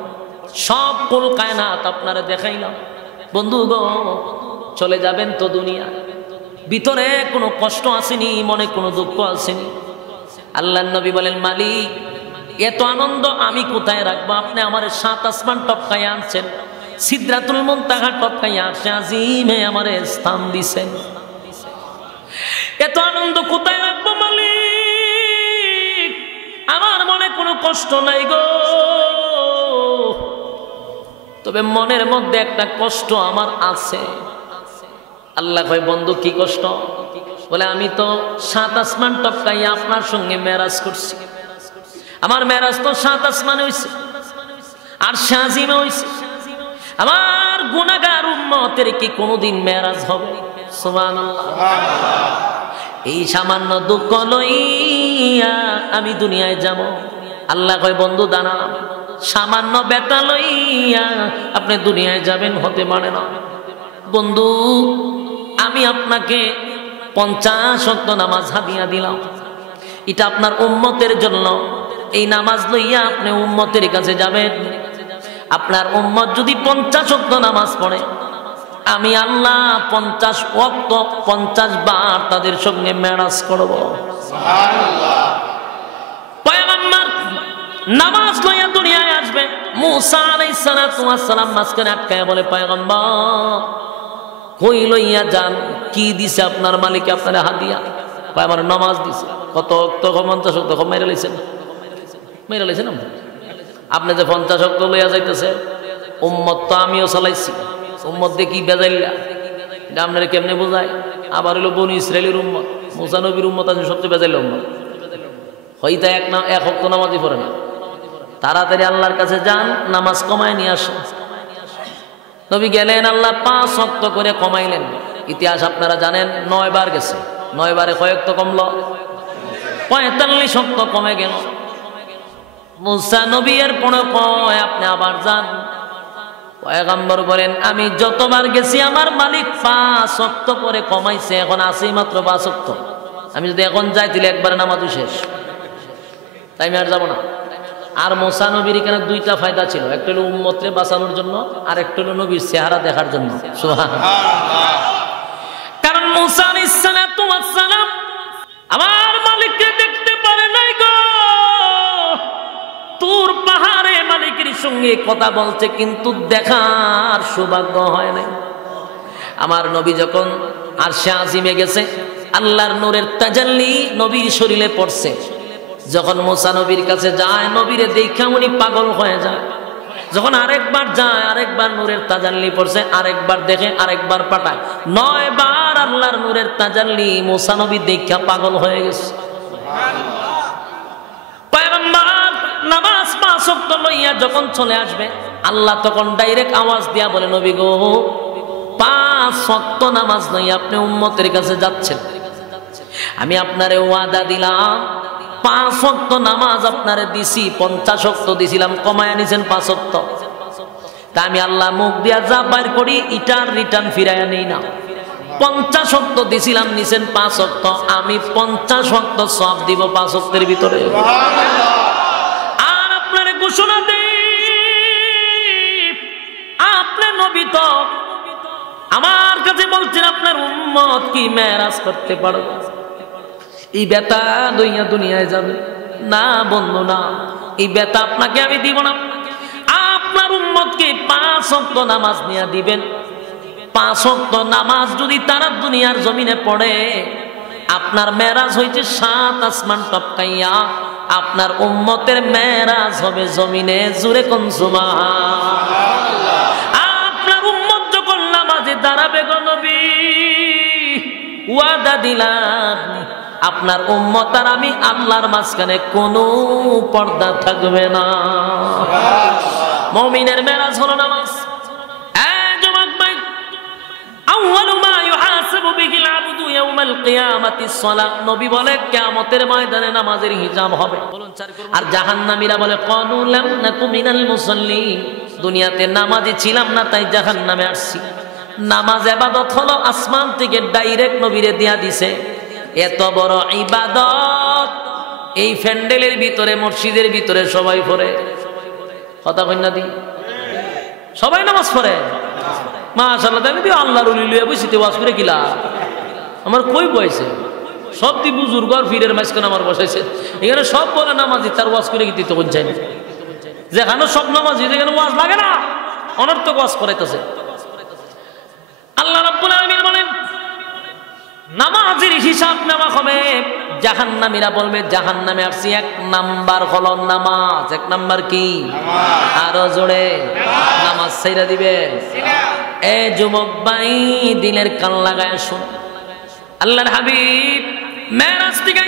সব কুল কায়নাত আপনারা দেখাইলাম, বন্ধু গো চলে যাবেন তো দুনিয়া, ভিতরে কোনো কষ্ট আসেনি, মনে কোনো দুঃখ আসেনি? আল্লাহর নবী বলেন মালিক এত আনন্দ আমি কোথায় রাখবো? আপনি আমার 7 আসমান টপকাই আনছেন, সিদরাতুল মুনতাহা টপকাই আরশে আজিমে আমার স্থান দিছেন, এত আনন্দ কোথায় রাখবো মালিক? আমার মনে কোনো কষ্ট নাই গো, তবে মনের মধ্যে একটা কষ্ট আমার আছে। আল্লাহ কয় বন্ধু কি কষ্ট? বলে আমি তো 7 আসমান টপকাই আপনার সঙ্গে মেরাজ করছি, আমার মেরাজ তো 7 আসমানে হইছে, আরশে আজিমে হইছে, আমার গুনাহগার উম্মতের কি কোনোদিন মেরাজ হবে? সুবহানাল্লাহ। এই সামান্য দুঃখ লইয়া আমি দুনিয়ায় যাব। আল্লাহ কয় বন্ধু দাঁড়া, সামান্য ব্যথা লইয়া আপনি দুনিয়ায় যাবেন হতে পারে না। বন্ধু আমি আপনাকে 50 ওয়াক্ত নামাজ হাদিয়া দিলাম, এটা আপনার উম্মতের জন্য, এই নামাজ লইয়া আপনি উম্মতের কাছে যাবেন। আপনার উম্মত যদি 50 ওয়াক্ত নামাজ পড়ে, আমি আল্লাহ 50 ওয়াক্ত 50 বার তাদের সঙ্গে মেরাজ করব। সুবহানাল্লাহ। পয়গম্বর নামাজ লইয়া দুনিয়ায় আসবে। মুসা আলাইহিস সালাতু ওয়াস সালাম মাঝখানে আটকায়া বলে, পয়গম্বর কই লইয়া যান? কি দিছে আপনার মালিক আপনার হাদিয়া? আমার নামাজ দিছে। কত ওয়াক্ত? 50 ওয়াক্ত। মেরে লাইছেন আপনি যে 50 ওয়াক্ত লইয়া যাইতেছে, উম্মত তো আমিও চালাইছি। উম্মত দিয়ে কি বেজাইলা, এটা আপনারা কেমনে বোঝায়? আবার হলো বনি ইসরায়েলের উম্মত, মুসা নবীর উম্মত আছে সবচেয়ে বেজাইলা উম্মত। হইতা এক ওয়াক্ত নামাজই পড়ে না। তাড়াতাড়ি আল্লাহর কাছে যান, নামাজ কমায় নিয়ে আসেন। নবী গেলেন, আল্লাহ 5 ওয়াক্ত করে কমাইলেন। ইতিহাস আপনারা জানেন, 9 বার গেছে। 9 বারে কয় ওয়াক্ত কমল? 45 ওয়াক্ত কমে গেল। মুসা নবী এর পরে কয়, আপনি আবার যান। পয়গম্বর বলেন, আমি যতবার গেছি আমার মালিক 5 ওয়াক্ত করে কমাইছে, এখন আছে মাত্র 5 ওয়াক্ত। আমি যদি এখন যাই তাহলে একবারে নামাজও শেষ, তাই আমি আর যাবো না। আর মুসা নবীর এখানে 2টা ফায়দা ছিল, একটা হলো উম্মতরে বাঁচানোর জন্য, আর একটা হলো নবীর চেহারা দেখার জন্য। সুবহানাল্লাহ। কারণ মুসা আলাইহিস সালাতু ওয়াস সালাম আমার মালিককে দেখতে পারে নাই গো। তুর পাহাড়ে মালিকের সঙ্গে কথা বলছে, কিন্তু দেখার সৌভাগ্য হয় নাই। আমার নবী যখন আরশে আজিমে গেছে, আল্লাহর নূরের তাজাল্লি নবীর শরীরে পড়ছে। যখন মুসা নবীর কাছে যায়, নবীরে দেখা উনি পাগল হয়ে যায়। যখন আরেকবার যায়, আরেকবার নূরের তাজাল্লি পড়ছে, আরেকবার দেখে, আরেকবার পাঠায়। 9 বার আল্লাহর নূরের তাজাল্লি মুসা নবী দেখা পাগল হয়ে গেছে। পয়গম্বর নামাজ 5 ওয়াক্ত লইয়া যখন চলে আসবে, আল্লাহ তখন ডাইরেক্ট আওয়াজ দিয়া বলে, নবী গো 5 ওয়াক্ত নামাজ লইয়া আপনি উম্মতের কাছে যাচ্ছেন। আমি আপনারে ওয়াদা দিলাম 5 ওয়াক্ত নামাজ আপনারে দিছি, 50 ওয়াক্ত দিছিলাম, কমায়া নিছেন 5 ওয়াক্ত। তা আমি আল্লাহ মুখ দিয়া যা বাইর করি ইটার রিটার্ন ফিরাইয়া নেই না। 50 ওয়াক্ত দিছিলাম, নিছেন 5 ওয়াক্ত। আমি 50 ওয়াক্ত সওয়াব দিব 5 ওয়াক্তের ভিতরে। আর আপনারে ঘোষণা দেই, আপনি নবী তো আমার কাছে বলছেন আপনার উম্মত কি মেরাজ করতে পারবে? এই বেতা লইয়া দুনিয়ায় যাবে না বন্ধু, না, এই বেতা আপনাকে আমি দিব না। আপনার উম্মতকে 5 ওয়াক্ত নামাজ নিয়ে দিবেন। 5 ওয়াক্ত নামাজ যদি তারা দুনিয়ার জমিনে পড়ে, আপনার মেরাজ হইছে 7 আসমান টপকাইয়া, আপনার উম্মতের মেরাজ হবে জমিনে। জুরে কোন সুবহানাল্লাহ। আপনার উম্মত যখন নামাজে দাঁড়াবে গো নবী, ওয়াদা দিলাম আপনার উম্মত আর আমি আল্লাহর মাঝখানে কোনো পর্দা থাকবে না। মুমিনের মেরাজ হলো নামাজ। যুবক ভাই, আউয়ালু মা ইউহাসাবু বিহিল আবদু ইয়াউমাল কিয়ামাতিস সালাত। নবী বলে কিয়ামতের ময়দানে নামাজের হিসাব হবে। আর জাহান্নামীরা বলে ক্বালু লাম নাকু মিনাল মুসাল্লিন, দুনিয়াতে নামাজি ছিলাম না তাই জাহান্নামে আসছি। নামাজ ইবাদত হলো, আসমান থেকে ডাইরেক্ট নবীরে দিয়া দিছে। এত বড় ইবাদত এই প্যান্ডেলের ভিতরে, মসজিদের ভিতরে সবাই পড়ে। কথা কই না দি? সবাই নামাজ পড়ে মাশাআল্লাহ। আমি তো আল্লাহর ওলি লইয়া বসিতে ওয়াজ করে কিলা আমার কই বয়সে সব দি বুজুর্গ আর ফিরের মাঝখানে আমার বসাইছে। এখানে সব বলে নামাজি, তার ওয়াজ করে দিতে কোন চাই না। যেখানে সব নামাজি, যেখানে ওয়াজ লাগে না, অনর্থক ওয়াজ করাইতেছে। আল্লাহ রাব্বুল আলামিন বলেন নামাজের হিসাব নেওয়া হবে। জাহান্নামীরা বলবে জাহান্নামে আসছি, 1 নাম্বার হলো নামাজ। 1 নাম্বার কি? আরো জোরে নামাজ ছাইরা দিবে। এ যুবক ভাই, দিলের কান লাগায় শুন। আল্লাহর হাবিব মেরাজ থেকে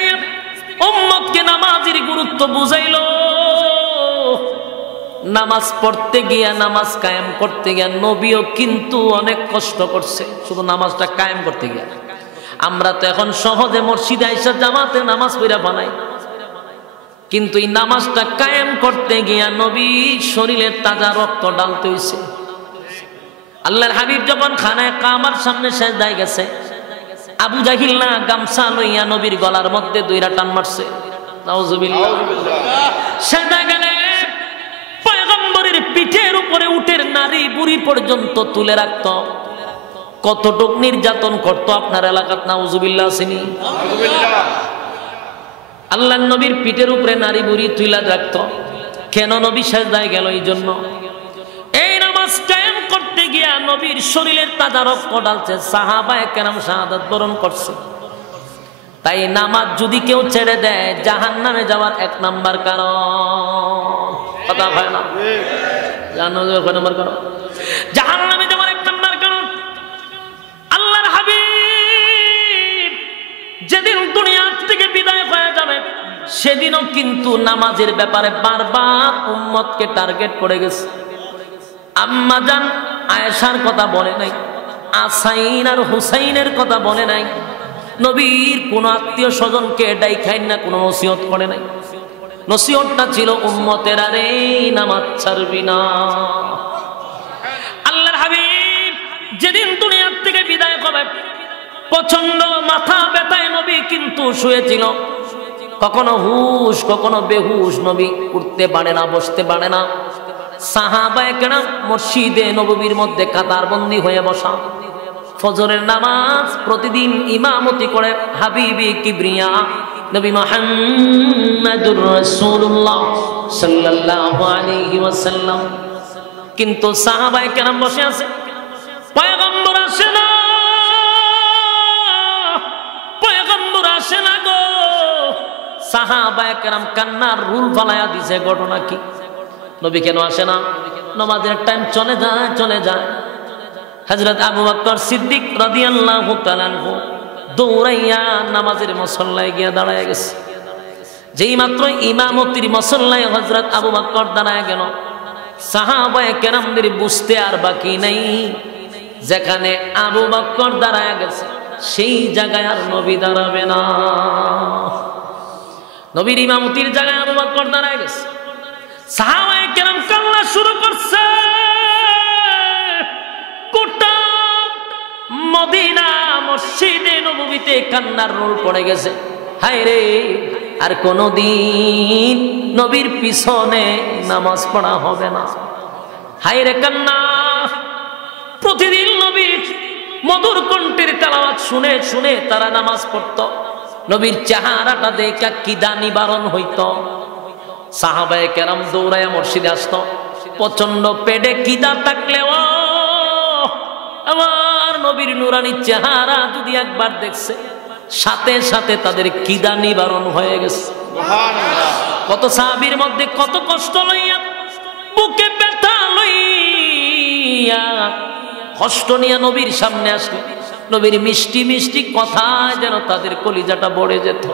উম্মতকে নামাজের গুরুত্ব বুঝাইলো। নামাজ পড়তে গিয়া, নামাজ কায়েম করতে গিয়া নবীও কিন্তু অনেক কষ্ট করছে, শুধু নামাজটা কায়েম করতে গিয়া। আমরা তো এখন সহজে মসজিদে আইসা জামাতে নামাজ পড়া বানাই, কিন্তু এই নামাজটা কায়েম করতে গিয়া নবী শরীরের তাজা রক্ত ডালতে হইছে। আল্লাহর হাবিব যখন খানায় কামার সামনে সেজদায় গেছে, আবু জাহিল না গামছা লইয়া নবীর গলার মধ্যে 2 টান মারছে। নাউজুবিল্লাহ। সেটা গেলে পয়গম্বরের পিঠের উপরে উটের নারী বুড়ি পর্যন্ত তুলে রাখত। কতটুক নির্যাতন করতো আপনার এলাকাত নাউজুবিল্লাহ আসেনি? আল্লাহর নবীর পিঠের উপরে নারী বুড়ি তুলে রাখত। কেন? নবী সেজদায় গেল এই জন্য। এই নামাজ কায়েম করতে গিয়া নবীর শরীরের তাজা রক্ত ঢালছে, সাহাবায়ে কেরাম শাহাদাত বরণ করছে। তাই নামাজ যদি কেউ ছেড়ে দেয় জাহান্নামে যাওয়ার 1 নাম্বার কারণ। কথা হয় না? জাহান্নামে কয় নাম্বার কারণ? জাহান্নামে যাওয়ার 1 নাম্বার কারণ। আল্লাহর হাবিব যেদিন দুনিয়া থেকে বিদায় হয়ে যাবে সেদিনও কিন্তু নামাজের ব্যাপারে বারবার উম্মতকে টার্গেট করে গেছে। আম্মা জান আয়েশার কথা বলে নাই, আসাইন আর হুসাইনের কথা বলে নাই, নবীর কোন আত্মীয় স্বজনকে ডাইখাইন না, কোনো নসিহত করে নাই। নসিহতটা ছিল উম্মতের, আরে নামাজ ছাড়বি না। আল্লাহর হাবিব যেদিন দুনিয়া থেকে বিদায় হবে প্রচন্ড মাথা ব্যথায় নবী কিন্তু শুয়েছিল, কখনো হুশ কখনো বেহুশ, নবী উঠতে পারে না, বসতে পারে না। সাহাবায়ে কেরাম মসজিদে নববীর মধ্যে কাতারবন্দি হয়ে বসা। ফজরের নামাজ প্রতিদিন ইমামতি করে হাবিবে কিবরিয়া নবী মুহাম্মদুর রাসূলুল্লাহ সাল্লাল্লাহু আলাইহি ওয়াসাল্লাম। কিন্তু সাহাবায়ে কেরাম বসে আছে, পয়গম্বর আসে না, পয়গম্বর আসে না গো। সাহাবায়ে কেরাম কান্নার রুল ফালায়া দিছে। ঘটনা কি? নবী কেন আসে না? নামাজের টাইম চলে যায়, চলে যায়। হযরত আবু বকর সিদ্দিক রাদিয়াল্লাহু তাআলা আনহু দৌড়াইয়া নামাজের মুসল্লায় গিয়া দাঁড়ায় গেছে। যেই মাত্র ইমামতির মুসল্লায় হযরত আবু বকর দাঁড়ায় গেল, সাহাবায়ে কেরামদের বুঝতে আর বাকি নাই, যেখানে আবু বকর দাঁড়ায় গেছে সেই জায়গায় আর নবী দাঁড়াবে না। নবীর ইমামতির জায়গায় আবু বকর দাঁড়ায় গেছে। সাহাবায়ে কেরাম কান্না শুরু করছে। গোটা মদিনা মসজিদে নববীতে কান্নার রোল পড়ে গেছে। হায় রে, আর কোনদিন নবীর পিছনে নামাজ পড়া হবে না। হায় রে কান্না। প্রতিদিন নবীর মধুর কণ্ঠের তেলাওয়াত শুনে শুনে তারা নামাজ পড়ত। নবীর চেহারাটা দেখে কিদা নিবারণ হইত। সাহাবায়ে কেরাম দৌড়ায় মসজিদে আসত। প্রচন্ড পেটে কিদা থাকলেও আমার নবীর নুরানি চেহারা যদি একবার দেখছে সাথে সাথে তাদের কিদা নিবারণ হয়ে গেছে। কত সাহাবীর মধ্যে কত কষ্ট লইয়া, বুকে ব্যথা লইয়া, কষ্ট নিয়ে নবীর সামনে আসলে নবীর মিষ্টি মিষ্টি কথায় যেন তাদের কলিজাটা ভরে যেত।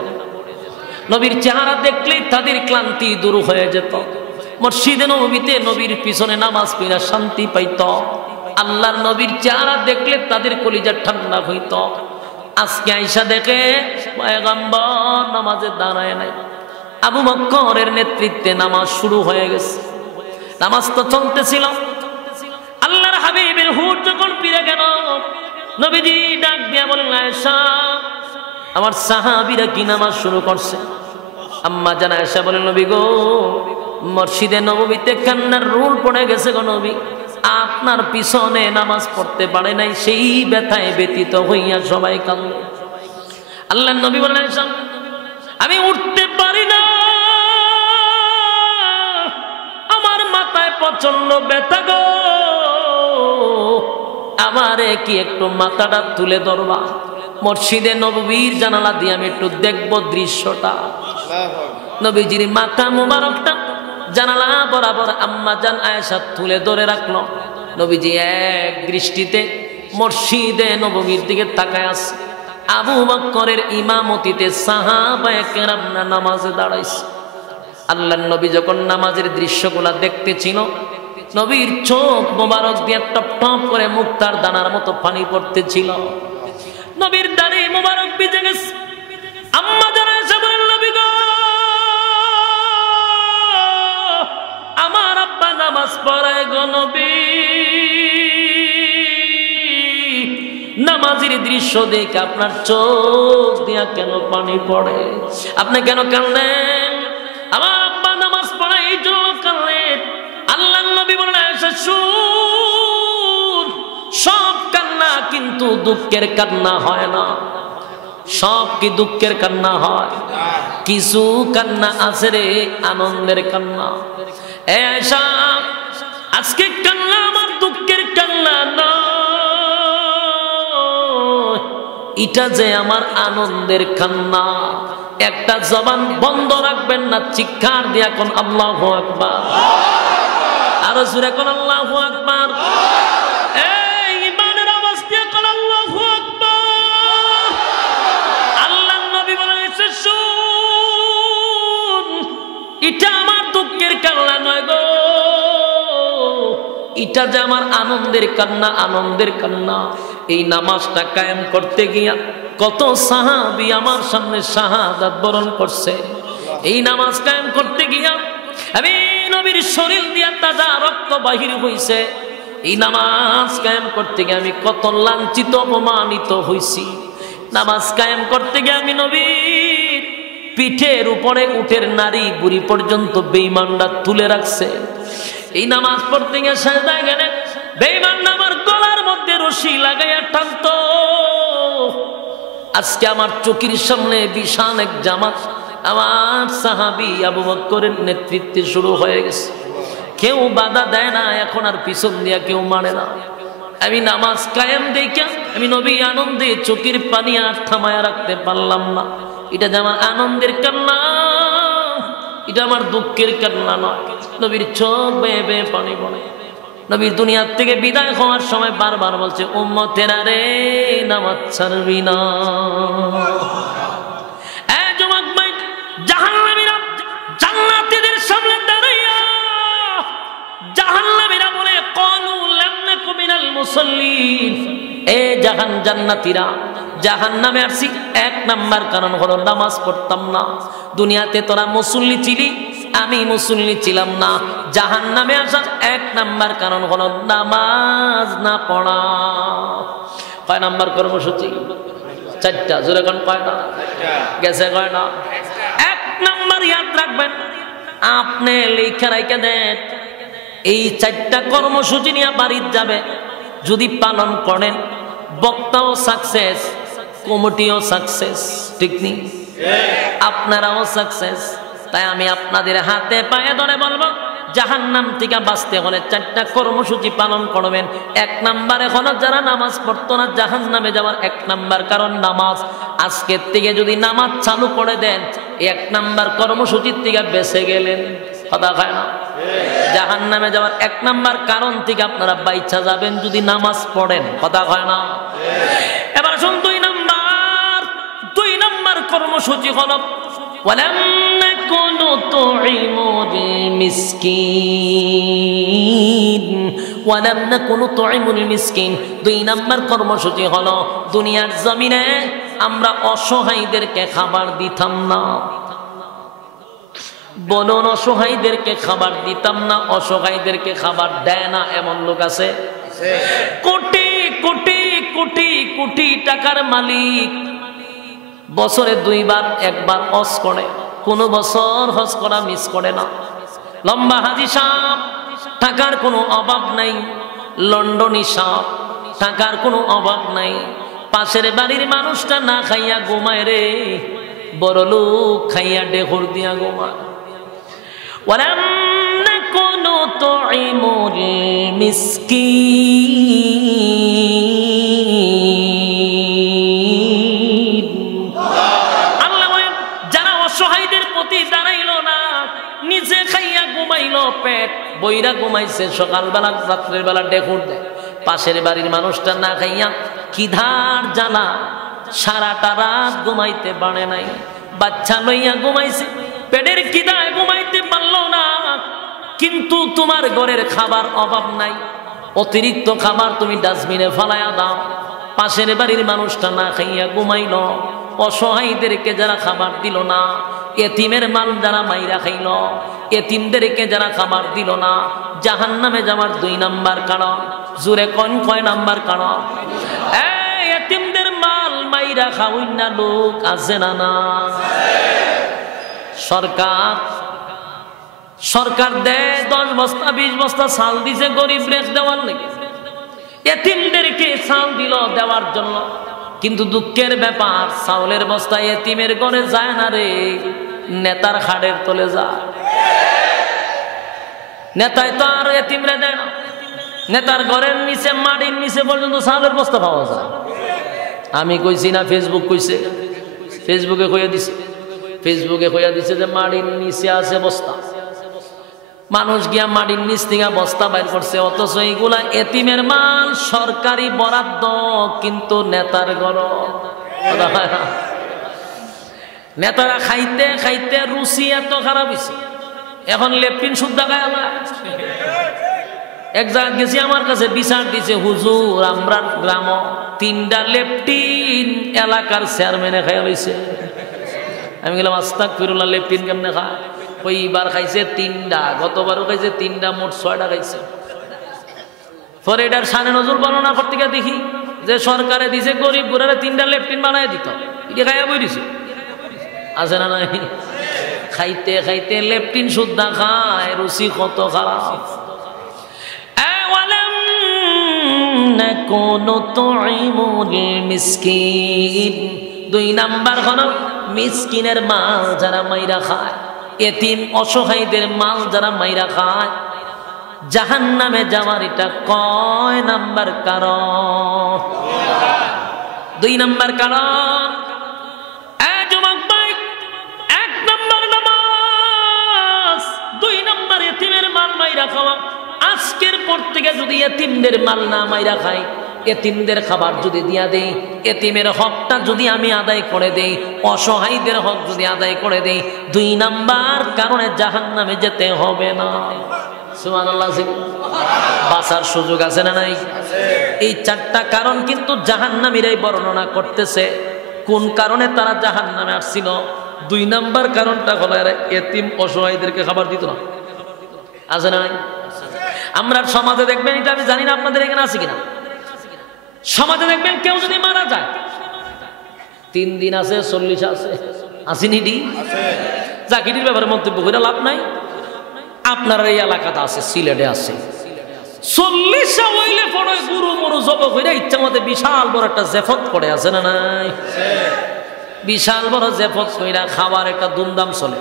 নবীর চেহারা দেখলেই তাদের ক্লান্তি দূর হয়ে যেত। মসজিদে নববীতে নবীর পিছনে নামাজ পড়া শান্তি পাইত। আল্লাহর নবীর চেহারা দেখলে তাদের কলিজা ঠান্ডা হইত। আজকে আয়েশা দেখে পয়গম্বর নামাজে দাঁড়ায় নাই। আবু বকরের নেতৃত্বে নামাজ শুরু হয়ে গেছে। নামাজ তো চলতেছিল। আল্লাহর হাবিবের হুট যখন ফিরে গেল, নবীজি ডাক দিয়া বলেন, আয়েশা, আমার সাহাবীরা কি নামাজ শুরু করছে? আম্মা জান আয়েশা বলেন, নবী গো, মসজিদে নববীতে কান্নার রোল পড়ে গেছে গো নবী, আপনার পিছনে নামাজ পড়তে পারে নাই, সেই ব্যথায় ব্যতীত হইয়া সবাই কাঁদল। আল্লাহর নবী বলেন, আয়েশা, আমি উঠতে পারি না, আমার মাথায় প্রচন্ড ব্যথা গো, আমারে কি একটু মাথাটা তুলে ধরবা? মসজিদে নববীর জানালা দিয়ে আমি একটু দেখবো দৃশ্যটা। নবীজির মাথা মুবারকটা জানালা বরাবর আম্মা জান আয়েশা তুলে ধরে রাখলো। নবীজি এক দৃষ্টিতে মসজিদে নববীর দিকে তাকায় আছে। আবু বকরের ইমামতিতে সাহাবায়ে কেরাম নামাজে দাঁড়াইছে। আল্লাহর নবী যখন নামাজের দৃশ্যগুলা দেখতেছিল, নবীর চোখ মোবারক দিয়ে টপ টপ করে মুক্তার দানার মতো পানি পড়তেছিল। নবীর দাড়ি মোবারক ভিজে গেছে। আম্মা জান আয়েশা বলেন, নবী গো, আমার আব্বা নামাজ পড়ায় গো নবী, নামাজের দৃশ্য দেখে আপনার চোখ দিয়া কেন পানি পড়ে? আপনি কেন কাঁদেন? শুন, সব কান্না কিন্তু দুঃখের কান্না হয় না। সব কি দুঃখের কান্না হয়? কিছু কান্না আছে রে আনন্দের কান্না। এসা আজকে কান্না আমার দুঃখের কান্না না, এটা যে আমার আনন্দের কান্না। একটা জবান বন্ধ রাখবেন না, চিৎকার দিয়া কোন আল্লাহু আকবার, আরো জোরে কোন আল্লাহু আকবার। এই ইমানের আওয়াজ দিয়ে কোন আল্লাহু আকবার। আল্লাহর নবী বলেছেন, শুন, এটা আমার দুঃখের কান্না নয় গো, এটা যে আমার আনন্দের কান্না, আনন্দের কান্না। এই নামাজটা কায়েম করতে গিয়া কত সাহাবী আমার সামনে শাহাদাত বরণ করছে। এই নামাজ কায়েম করতে গিয়া আমি নবীর শরীর দিয়া তাজা রক্ত বাহির হইছে। এই নামাজ কায়েম করতে গিয়ে আমি কত লাঞ্ছিত অপমানিত হইছি। নামাজ কায়েম করতে গিয়ে আমি নবীর পিঠের উপরে উটের নারী বুড়ি পর্যন্ত বেঈমানরা তুলে রাখছে। এই নামাজ পড়তে গিয়ে সাজদায় গেলে বেঈমান আমার গলার মধ্যে রশি লাগাইয়া টানতো। আজকে আমার চোখের সামনে বিশাল এক জামাত আমার সাহাবী আবু বকরের নেতৃত্বে শুরু হয়ে গেছে। কেউ বাধা দেয় না, এখন আর পিছন দিয়া কেউ মানে না। আমি নামাজ কায়েম দেখে আমি নবী আনন্দে চোখের পানি আর থামায়া রাখতে পারলাম না। এটা যে আমার আনন্দের কান্না, এটা আমার দুঃখের কান্না নয়। নবীর চোখ বেয়ে বেয়ে পানি পড়ে। নবীর দুনিয়ার থেকে বিদায় হওয়ার সময় বারবার বলছে, উম্মতেরা রে নামাজ ছাড়বি না। যুবক ভাই, জাহান্নামীরা জান্নাতীদের সামনে দাঁড়াইয়া জাহান্নামীরা বলে, ক্বালু লাম নাকু মিনাল মুসাল্লিন। এ জান্নাতীরা, জাহান্নামে আসছি এক নাম্বার কারণ হলো নামাজ পড়তাম না। দুনিয়াতে তোরা মুসল্লি ছিলি, আমি মুসল্লি ছিলাম না। জাহান্নামে আসার এক নাম্বার কারণ হলো নামাজ না পড়া। কয় নাম্বার কর্মসূচি? চারটা। জোরে কোন কয়টা? গেছে কয়টা? এক নাম্বার ইয়াদ রাখবেন, আপনি লেখা রাখা দেন। এই চারটা কর্মসূচি নিয়ে বাড়িতে যাবে, যদি পালন করেন বক্তাও সাকসেস, কমিটিও সাকসেস, ঠিক নেই? আপনারাও সাকসেস। তাই আমি আপনাদের হাতে পায়ে ধরে বলবো, জাহান্নাম থেকে বাঁচতে হলে চারটা কর্মসূচি পালন করবেন। এক নাম্বারে হলো যারা নামাজ পড়তো না, জাহান্নামে যাওয়ার এক নাম্বার কারণ নামাজ। আজকের থেকে যদি নামাজ চালু করে দেন, এক নাম্বার কর্মসূচির থেকে বেঁচে গেলেন। কথা হয় না? জাহান্নামে যাওয়ার এক নাম্বার কারণ থেকে আপনারা বাইচা যাবেন যদি নামাজ পড়েন। কথা হয় না? এবার শুন, দুই নাম্বার কর্মসূচি হলো ওয়ালাম নাকুনু তুইমুল মিসকিন। ওয়ালাম নাকুনু তুইমুল মিসকিন, দুই নাম্বার কর্মসূচি হলো দুনিয়ার জমিনে আমরা অসহায়দেরকে খাবার দিতাম না। বলুন, অসহায়দেরকে খাবার দিতাম না। অসহায়দেরকে খাবার দেয় না এমন লোক আছে? কোটি কোটি কোটি কোটি টাকার মালিক বছরে দুইবার একবার হজ করে, কোনো বছর হজ করা মিস করে না। লম্বা হাজি সাহেব, টাকার কোনো অভাব নাই। লন্ডনী সাহেব, টাকার কোনো অভাব নাই। পাশের বাড়ির মানুষটা না খাইয়া ঘুমায় রে, বড় লোক খাইয়া ডেহর দিয়া ঘুমায়। ওয়ালাম নাকুনু তুইমুল মিসকিন। আল্লাহ যারা অসহায়দের প্রতি দাঁড়াইলো না, নিজে খাইয়া ঘুমাইলো, পেট বইরা ঘুমাইছে, সকালবেলা রাত্রের বেলা ডেকুর দেয়। পাশের বাড়ির মানুষটা না খাইয়া কিধার জ্বালা সারাটা রাত ঘুমাইতে পারে নাই। বাচ্চা লইয়া ঘুমাইছে, পেটের কিদায় ঘুমাইতে পারলো না। কিন্তু তোমার ঘরের খাবার অভাব নাই, অতিরিক্ত খাবার তুমি ডাস্টবিনে ফালাইয়া দাও। পাশের বাড়ির মানুষটা না খাইয়া ঘুমাইল, অসহায়দেরকে যারা খাবার দিল না, এতিমের মাল যারা মাইরা খাইল, এতিমদেরকে যারা খাবার দিল না, জাহান্নামে যাওয়ার দুই নাম্বার কারণ। জোরে কোন কয় নাম্বার কারণ? এই এতিমদের মাল মাইরা খাওয়াই না লোক আছে না? না, সরকার দেয় 10 বস্তা 20 বস্তা চাল দিছে গরিব রেখ দেওয়ার লেগে, এতিমদেরকে চাল দিল দেওয়ার জন্য। কিন্তু দুঃখের ব্যাপার, চাউলের বস্তা এতিমের ঘরে যায় না রে, নেতার খাড়ের তলে যায়। নেতায় তো আর এতিমরে দেয় না, নেতার ঘরের নিচে মাটির নিচে পর্যন্ত চাউলের বস্তা পাওয়া যায়। আমি কইছি না, ফেসবুক কইছে, ফেসবুকে কইয়া দিছে, ফেসবুকে কইয়া দিছে যে মাটির নিচে আছে বস্তা। মানুষ গিয়া মাটির নিচ থেকে বস্তা বাইর করছে, অথচ এইগুলা এতিমের মাল, সরকারি বরাদ্দ, কিন্তু নেতার ঘর। নেতারা খাইতে খাইতে রুচি এত খারাপ হয়েছে, এখন লেপটিন শুদ্ধা খায় না। এক জায়গায় গেছি, আমার কাছে বিচার দিছে, হুজুর আমরা গ্রাম 3টা লেপটিন এলাকার চেয়ারম্যানে খাইয়া লইছে। আমি গেলাম আস্তাগফিরুল্লাহ, লেপটিন কেমনে খায়? ওইবার খাইছে 3টা, গতবারও খাইছে 3টা, মোট 6টা খাইছে। পরে এটার সানে নজর বর্ণনা করতে গিয়ে দেখি যে সরকারে দিছে গরিব গুড়ারে 3টা লেপটিন বানায় দিত, এটা খাইয়া বই দিছে। আছে না নাই? খাইতে খাইতে লেপটিন শুদ্ধা খায়, রুচি কত খারাপ। মিসকিন 2 নাম্বার হলো মিসকিনের মাল যারা মাইরা খায়, এতিম অসহায়দের মাল যারা মাইরা খায়, জাহান্নামে যাওয়ার এটা কয় নাম্বার কারণ? 2 নাম্বার কারণ। যুবক ভাই, 1 নাম্বার নামাজ, 2 নাম্বার এতিমের মাল মাইরা খাওয়া। আজকের পর থেকে যদি এতিমদের মাল না মাইরা খাই, এতিমদের খাবার যদি দিয়া দেই, এতিমের হকটা যদি আমি আদায় করে দেই, অসহায়দের হক যদি আদায় করে দেই, 2 নাম্বার কারণে জাহান্নামে যেতে হবে না। সুবহানাল্লাহ। বাঁচার সুযোগ আছে না নাই? এই 4টা কারণ কিন্তু জাহান্নামীরাই বর্ণনা করতেছে কোন কারণে তারা জাহান্নামে আসছিল। 2 নাম্বার কারণটা হলো এতিম অসহায়দেরকে খাবার দিত না। আছে না নাই? আমরা সমাজে দেখবেন, এটা আমি জানি না আপনাদের এখানে আছে কিনা, সমাজে দেখবেন কেউ যদি মারা যায় 3 দিন আছে, 40 আছে, আসেনি ডি জাকিরির ব্যাপারে মন্তব্য করে লাভ নাই। আপনার এই এলাকাতে আছে, সিলেটে আছে, 40 হইলে পরে গুরু মরু জব করে ইচ্ছা মতে বিশাল বড় একটা জেফত করে। আছে না নাই? বিশাল বড় জেফত কইরা খাবার একটা দুমদাম চলে।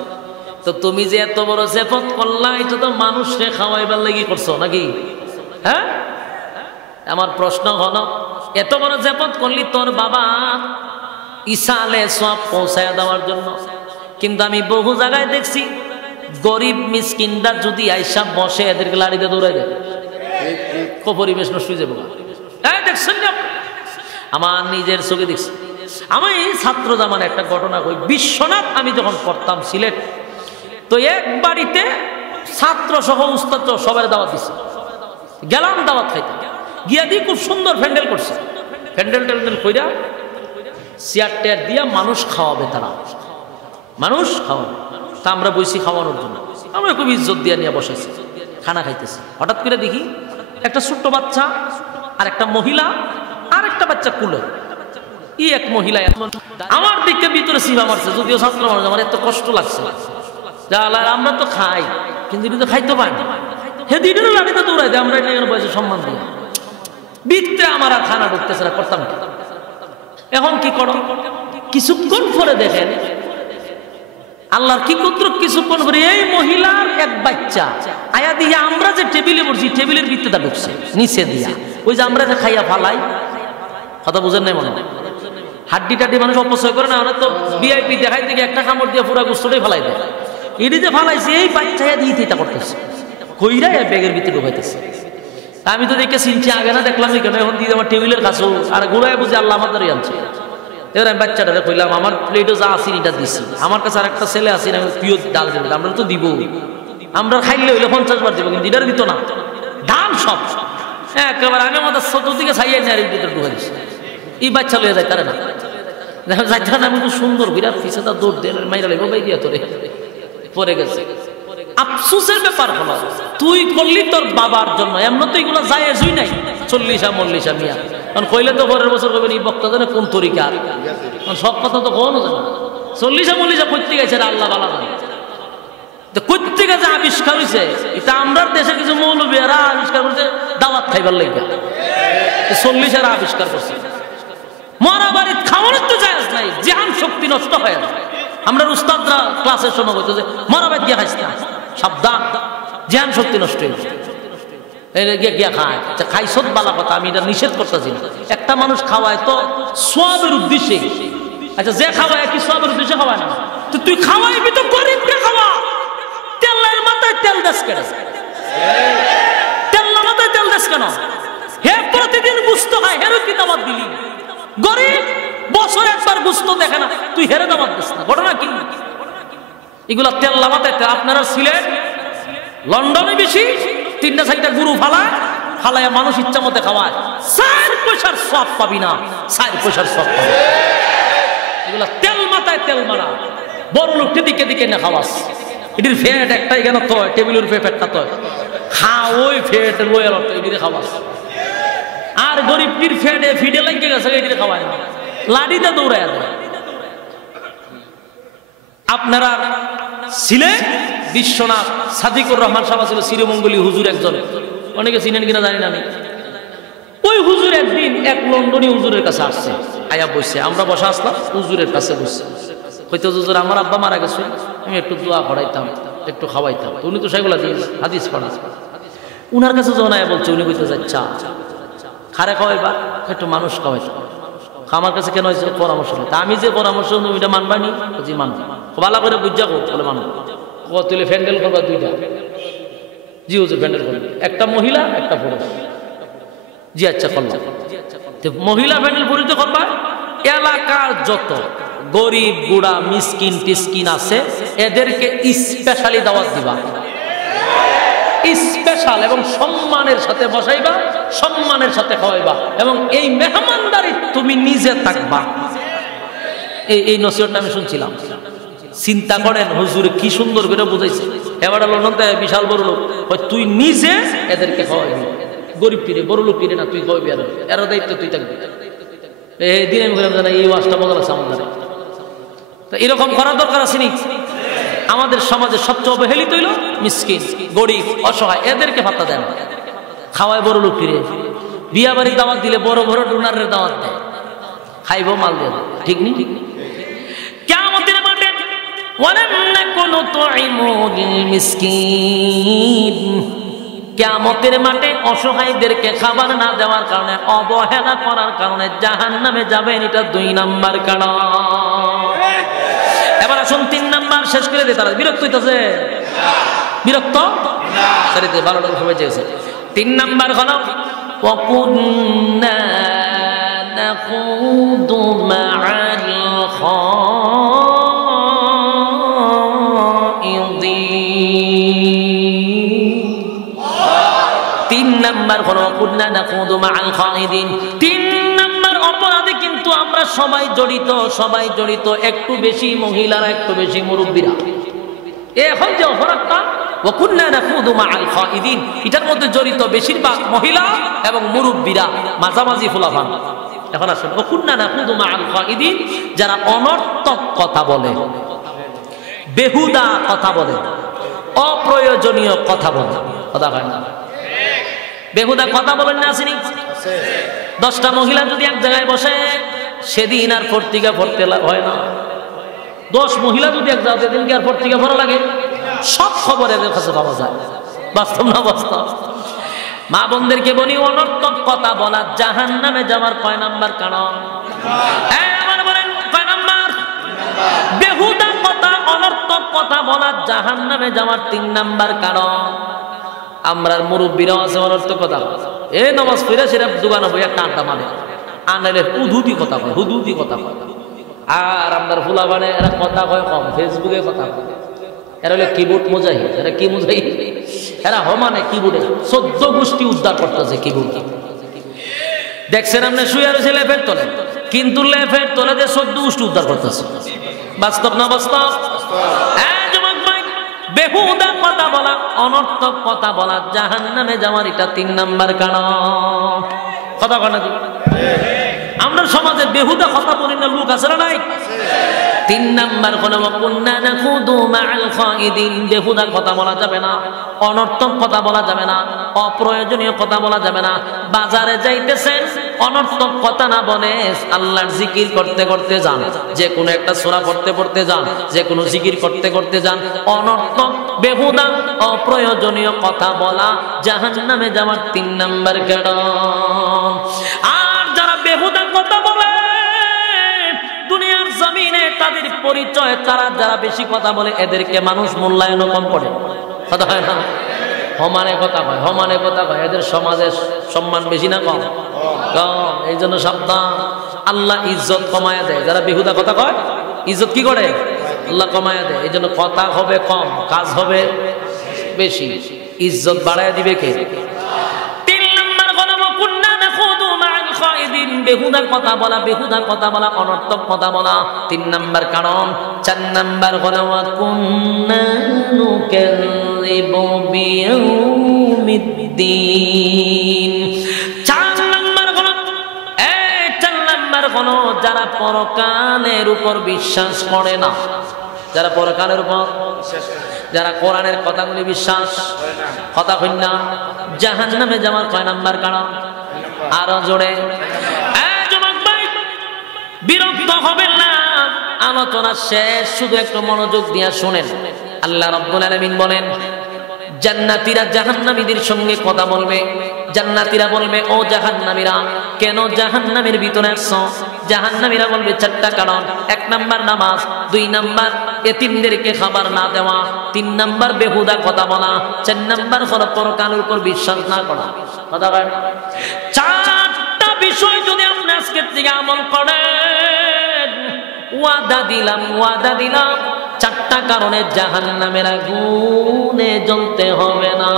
তো তুমি যে এত বড় জেফত করলা, এটা তো মানুষকে খাওয়াইবার লাগি করছো নাকি? হ্যাঁ, আমার প্রশ্ন হলো, এত বড় জেফত করলি তোর বাবা ইসালে সব পৌঁছায় দেওয়ার জন্য, কিন্তু আমি বহু জায়গায় দেখছি গরিব মিসকিনরা যদি আইসা বসে, এদেরকে লাড়িতে দৌড়াই দেয়, পরিবেশ নষ্ট হয়ে যাবে। দেখছেন না? আমার নিজের চোখে দেখছি। আমি ছাত্র জামানে একটা ঘটনা কই, বিশ্বনাথ আমি যখন পড়তাম সিলেট, তো এক বাড়িতে ছাত্র সহ উস্তাদ সবাই দাওয়াত দিচ্ছে। গেলাম দাওয়াত খাইতে, গিয়া দিয়ে খুব সুন্দর প্যান্ডেল করছে, প্যান্ডেল ট্যান্ডেল কইরা চেয়ার টেয়ার দিয়া মানুষ খাওয়াবে, তারা মানুষ খাওয়াবে। তা আমরা বইছি খাওয়ানোর জন্য, আমরা খুব ইজ্জত দিয়া নিয়ে বসেছি, খানা খাইতেছি। হঠাৎ করে দেখি একটা ছোট্ট বাচ্চা আর একটা মহিলা আর একটা বাচ্চা কুলে, এক মহিলা আমার দিকে ভিতরে সিভা মারছে, যদিও ছাত্র মানুষ, আমার এত কষ্ট লাগছে। আমরা তো খাই, কিন্তু এটা তো খাইতে পাই না। হে দিনের লাড়িতে দৌড়াই দেয়, আমরা এটা বয়সে সম্মান দিই। বিকতে আমার আর খানা ঢুকতেছে না, করতাম কি? এখন কি করো? কিছুক্ষণ পরে দেখেন আল্লাহর কি কুদরত, কিছুক্ষণ পরে এই মহিলার এক বাচ্চা আয়া দিয়ে আমরা যে টেবিলে বসছি, টেবিলের ভিতরে ঢুকছে নিচে দিয়া। ওই যে আমরা যে খাইয়া ফালাই, কথা বুঝেন নাই মনে হয়? হাড্ডি টাড্ডি মানুষ অপচয় করে না, ওরা তো ভিআইপি দেখাই থেকে একটা কামড় দিয়ে পুরা গোস্তটাই ফালাই দেয়। এটি যে ফালাইছে এই বাচ্চা দিয়ে থিতা করতেছে, কইরা ব্যাগের ভিতরে ঢুকাইতেছে। আমি তো দেখে চিনছি, আগে না দেখলাম কেন, এখন দিয়ে আমার টেবিলের কাছে আর ঘুরাই বুঝে আল্লাহ আমাদের আনছে। এবার আমি বাচ্চাটা কইলাম, আমার প্লেটও যা আসিনি এটা দিচ্ছি, আমার কাছে আর একটা ছেলে আসি না, প্রিয় ডাল দেবে, আমরা তো দিব, আমরা খাইলে হইলে 50 বার দিব, কিন্তু এটার দিত না, ডাল সব একেবারে আমি আমাদের চতুর্দিকে ছাইয়াই না, ভিতরে ঢুকাই দিচ্ছি। এই বাচ্চা লয়ে যায় তারা না, যাচ্ছা না, আমি খুব সুন্দর বিরাট পিছে তার দৌড় দিয়ে মাইরা লাগবে ভাই দিয়া তোরে পরে গেছে। আফসোসের ব্যাপার হলো, তুই করলি তোর বাবার জন্য, এমন তো এগুলো জায়েজই নাই। 40 মিয়া, কারণ কইলে তো পরের বছর কইবেন এই বক্তা জানে কোন তরিকার, কারণ সব কথা তো কোন জানে। 40 করতে গেছে আল্লাহ বালা জানে। তো কোত্থেকে যে আবিষ্কার হয়েছে এটা আমরা দেশে কিছু মৌলবীরা আবিষ্কার করছে দাওয়াত খাইবার লেগে 40 আবিষ্কার করছে। মরা বাড়ির খাওয়ানোর তো জায়েজ নাই, জান শক্তি নষ্ট হয়ে যায়। আমরা উস্তাদরা ক্লাসের সময় বলতো যে মরা বাড়ি গিয়ে খাইস না, সাবধান, জান শক্তি নষ্ট হয়ে যায়। গিয়া খায় খাইছত বালা কথা, আমি এটা নিষেধ করতেছি না। একটা মানুষ খাওয়ায় তো সওয়াবের উদ্দেশ্যে, আচ্ছা যে খাওয়ায় কি সওয়াবের উদ্দেশ্যে খাওয়ায় না? তো তুই খাওয়াইবি তো গরিবকে খাওয়া, তেলের মাথায় তেল দেশ কেন? তেল মাথায় তেল দেশ কেন? হে প্রতিদিন গুস্ত খায়, হেরো কি দাওয়াত দিলি? গরিব বছর একবার গুস্ত দেখে না, তুই হেরে দাওয়াত দিস না, ঘটনা কি? এগুলা তেল মাথায় তেল। আপনারা সিলেট লন্ডনে বেশি 3টা-4টা গরু ফালায় মানুষ ইচ্ছা মতে খাওয়ায়, 4 পয়সার সব পাবি না, 4 পয়সার সব পাবি। এগুলা তেল মাথায় তেল মারা, বড় লোক দিকে দিকে না খাওয়াস। এটির ফ্যাট একটাই কেন তো টেবিলের উপরে ফ্যাটটা তো খা, ওই ফ্যাট লয়ের অর্থ এটিরে খাওয়াস। আর গরিবটির ফ্যাটে ফিডে লাগিয়ে গেছে, এটিরে খাওয়ায় না, লাঠিতে দৌড়ায় দেয়। আপনারা ছিলেন বিশ্বনাথ সাদিকুর রহমান সাহেব ছিল শিরোমঙ্গলী হুজুর একজন, অনেকে চিনেন কিনা জানি না আমি। ওই হুজুর একদিন এক লন্ডনী হুজুরের কাছে আসছে, আয়া বসছে, আমরা বসা আসলাম, হুজুরের কাছে বসছে। হয়তো হুজুর আমার আব্বা মারা গেছে, আমি একটু দোয়া পড়াইতাম, একটু খাওয়াইতাম। উনি তো সেগুলো হাদিস পড়া, উনার কাছে যখন আয়া বলছে, উনি বলতে যাচ্ছা খারে খাওয়াইবা, একটু মানুষ খাওয়াইতাম। আমার কাছে কেন হয়েছে পরামর্শ নেই, তা আমি যে পরামর্শ ওইটা মানবানি, জি মানব, ভালো করে বুঝা কো বলে মানব। তুলে প্যান্ডেল করবা 2টা, জি হুজুর প্যান্ডেল করবে, একটা মহিলা একটা পুরুষ, জি আচ্ছা করলাম। মহিলা প্যান্ডেল পুরুষে করবা, এলাকার যত গরিব বুড়া মিসকিন টিসকিন আছে এদেরকে স্পেশালি দাওয়াত দিবা, স্পেশাল এবং সম্মানের সাথে বসাইবা, সম্মানের সাথে খাওয়াইবা, এবং এই মেহমানদারি তুমি নিজে থাকবা। এই নসিহতটা আমি শুনছিলাম। চিন্তা করেন হুজুর কি সুন্দর করে বুঝাইছে। এবার লন্ডন থেকে বিশাল বড় লোক, তুই নিজে এদেরকে খাওয়াইবি, গরিব পিড়ে বড় লোক পিড়ে না, তুই খাওয়াইবি, এর দায়িত্ব তুই থাকবি। এই দিন আমি বললাম এই ওয়াজটা মজা লাগছে আমাদের। তো এরকম করার দরকার আছে নি? আমাদের সমাজে সবচেয়ে অবহেলিত হইল মিসকিন, গরিব, অসহায়, এদেরকে পাত্তা দেন, খাওয়ায় বড় লোক ফিরে। বিয়া বাড়ির দাওয়াত দিলে বড় বড় ডোনারের দাওয়াত দেয়, খাইব মাল দেয়, ঠিক নি? কিয়ামতের মাঠে ওয়ালাম নাকুনু তুইমুল মিসকিন, কিয়ামতের মাঠে অসহায়দেরকে খাবার না দেওয়ার কারণে, অবহেলা করার কারণে জাহান্নামে যাবেন। এটা 2 নাম্বার কারণ। এবার আসুন 3 নাম্বার শেষ করে দিই। তারা বিরক্ত হইতেছে? বিরক্ত না, ভালো লোক সবাই চেয়েছে। 3 নাম্বার হলো ওয়াকুন্না নাকুদু মা'আল খাইদিন। 3 নাম্বার হলো ওয়াকুন্না নাকুদু মা'আল খাইদিন। 3 নাম্বার অপরাধে কিন্তু আমরা সবাই জড়িত, একটু বেশি মহিলারা, একটু বেশি মুরব্বীরা। এখন যে অপরাধটা ওয়াকুন্না নাকুদু মা'আল খাইদিন, এটার মধ্যে জড়িত বেশিরভাগ মহিলা এবং মুরব্বীরা, মাঝামাঝি ফুলাফান। এখন আসুন ওয়াকুন্না নাকুদু মা'আল খাইদিন, যারা অনর্থক কথা বলে, বেহুদা কথা বলে, অপ্রয়োজনীয় কথা বলে, কথা হয় না, বেহুদা কথা বলেন না, আসেনি? 10টা মহিলা যদি এক জায়গায় বসে, সেদিন আর পত্রিকা পড়তে হয় না। 10 মহিলা যদি এক জায়গায়, সেদিন কি আর পত্রিকা পড়া লাগে? সব খবর এদের কাছে পাওয়া যায়। বাস্তব না বাস্তব? মা বোনদেরকে বলি, অনর্থক কথা বলা জাহান্নামে যাওয়ার কয় নাম্বার কারণ? আমার বলেন কয় নাম্বার? বেহুদা কথা, অনর্থক কথা বলা জাহান্নামে যাওয়ার 3 নাম্বার কারণ। আমরা মুরব্বীরাও আছে অনর্থক কথা, এই নামাজ পড়ে সেটা দোকানে বইয়া টানটা মানে আনাইলে হুদুদি কথা কয়, হুদুদি কথা কয়। আর আপনার ফুলা মানে এরা কথা কয় কম, ফেসবুকে কথা কয়। এরা হলো কিবোর্ড মুজাহিদ। এরা কি মুজাহিদ? এরা মানে কিবোর্ডে 14 গোষ্ঠী উদ্ধার করতেছে কিবোর্ড। দেখছেন আপনি শুয়ে রয়েছে লেফের তলে, কিন্তু লেফের তলে যে 14 গোষ্ঠী উদ্ধার করতেছে। বাস্তব না বাস্তব? বেহুদা কথা বলা, অনর্থক কথা বলা জাহান্নামে যাওয়ার এটা 3 নাম্বার কারণ। কথা কয় না? আমরা সমাজে বেহুদা কথা বলি না, লোক আছে না নাই? তিন নাম্বার হলো কুন্না নাখুদু মাআল খাইদিন, বেহুদা কথা বলা যাবে না, অনর্থক কথা বলা যাবে না, অপ্রয়োজনীয় কথা বলা যাবে না। বাজারে যাইতেছেন, অনর্থক কথা না বলে আল্লাহর জিকির করতে করতে যান, যে কোনো একটা সূরা পড়তে পড়তে যান, যে কোনো জিকির করতে করতে যান। অনর্থক বেহুদা অপ্রয়োজনীয় কথা বলা জাহান্নামে যাওয়ার 3 নাম্বার কারণ। আর যারা বেহুদা কথা বলে দুনিয়ার জমিনে, তাদের পরিচয়, তারা যারা বেশি কথা বলে এদেরকে মানুষ মূল্যায়ন কম করে। কথা হয় না? সমানে কথা কয়, সমানে কথা কয়, এদের সমাজে সম্মান বেশি না কম? কম। এই জন্য সাবধান, আল্লাহ ইজ্জত কমায়া দেয়। যারা বেহুদা কথা কয় ইজ্জত কি করে? আল্লাহ কমায়া দেয়। এই জন্য কথা হবে কম, কাজ হবে বেশি, ইজ্জত বাড়ায় দিবে কে? বেহুদা কথা বলা, বেহুদা কথা বলা, অনর্থক কথা বলা 3 নাম্বার কারণ। 4 নাম্বার হলো কুন্না নুকাযযিবু বিয়াউমিদ্দিন। 4 নাম্বার হলো যারা পরকালের উপর বিশ্বাস করে না। যারা পরকালের উপর, যারা কোরআনের কথাগুলি বিশ্বাস কথা কই না, জাহান্নামে যাওয়ার 6 নাম্বার কারণ। আরো জোরে বিরক্ত হবেন না, আলোচনা শেষ, শুধু একটু মনোযোগ দিয়া শুনেন। আল্লাহ রাব্বুল আলামিন বলেন, জান্নাতীরা জাহান্নামীদের সঙ্গে কথা বলবে। জান্নাতীরা বলবে, ও জাহান্নামীরা, কেন জাহান্নামের ভিতরে আসছো? জাহান্নামীরা বলবে 4টা কারণ। 1 নাম্বার নামাজ, 2 নাম্বার এতিমদেরকে খাবার না দেওয়া, 3 নাম্বার বেহুদা কথা বলা, 4 নাম্বার হলো পরকালের উপর বিশ্বাস না করা। কথা বলেন, 4টা বিষয় যদি আপনি আজকে থেকে আমল করেন, ওয়াদা দিলাম 4টা কারণে জাহান্নামের আগুনে জ্বলতে হবে না।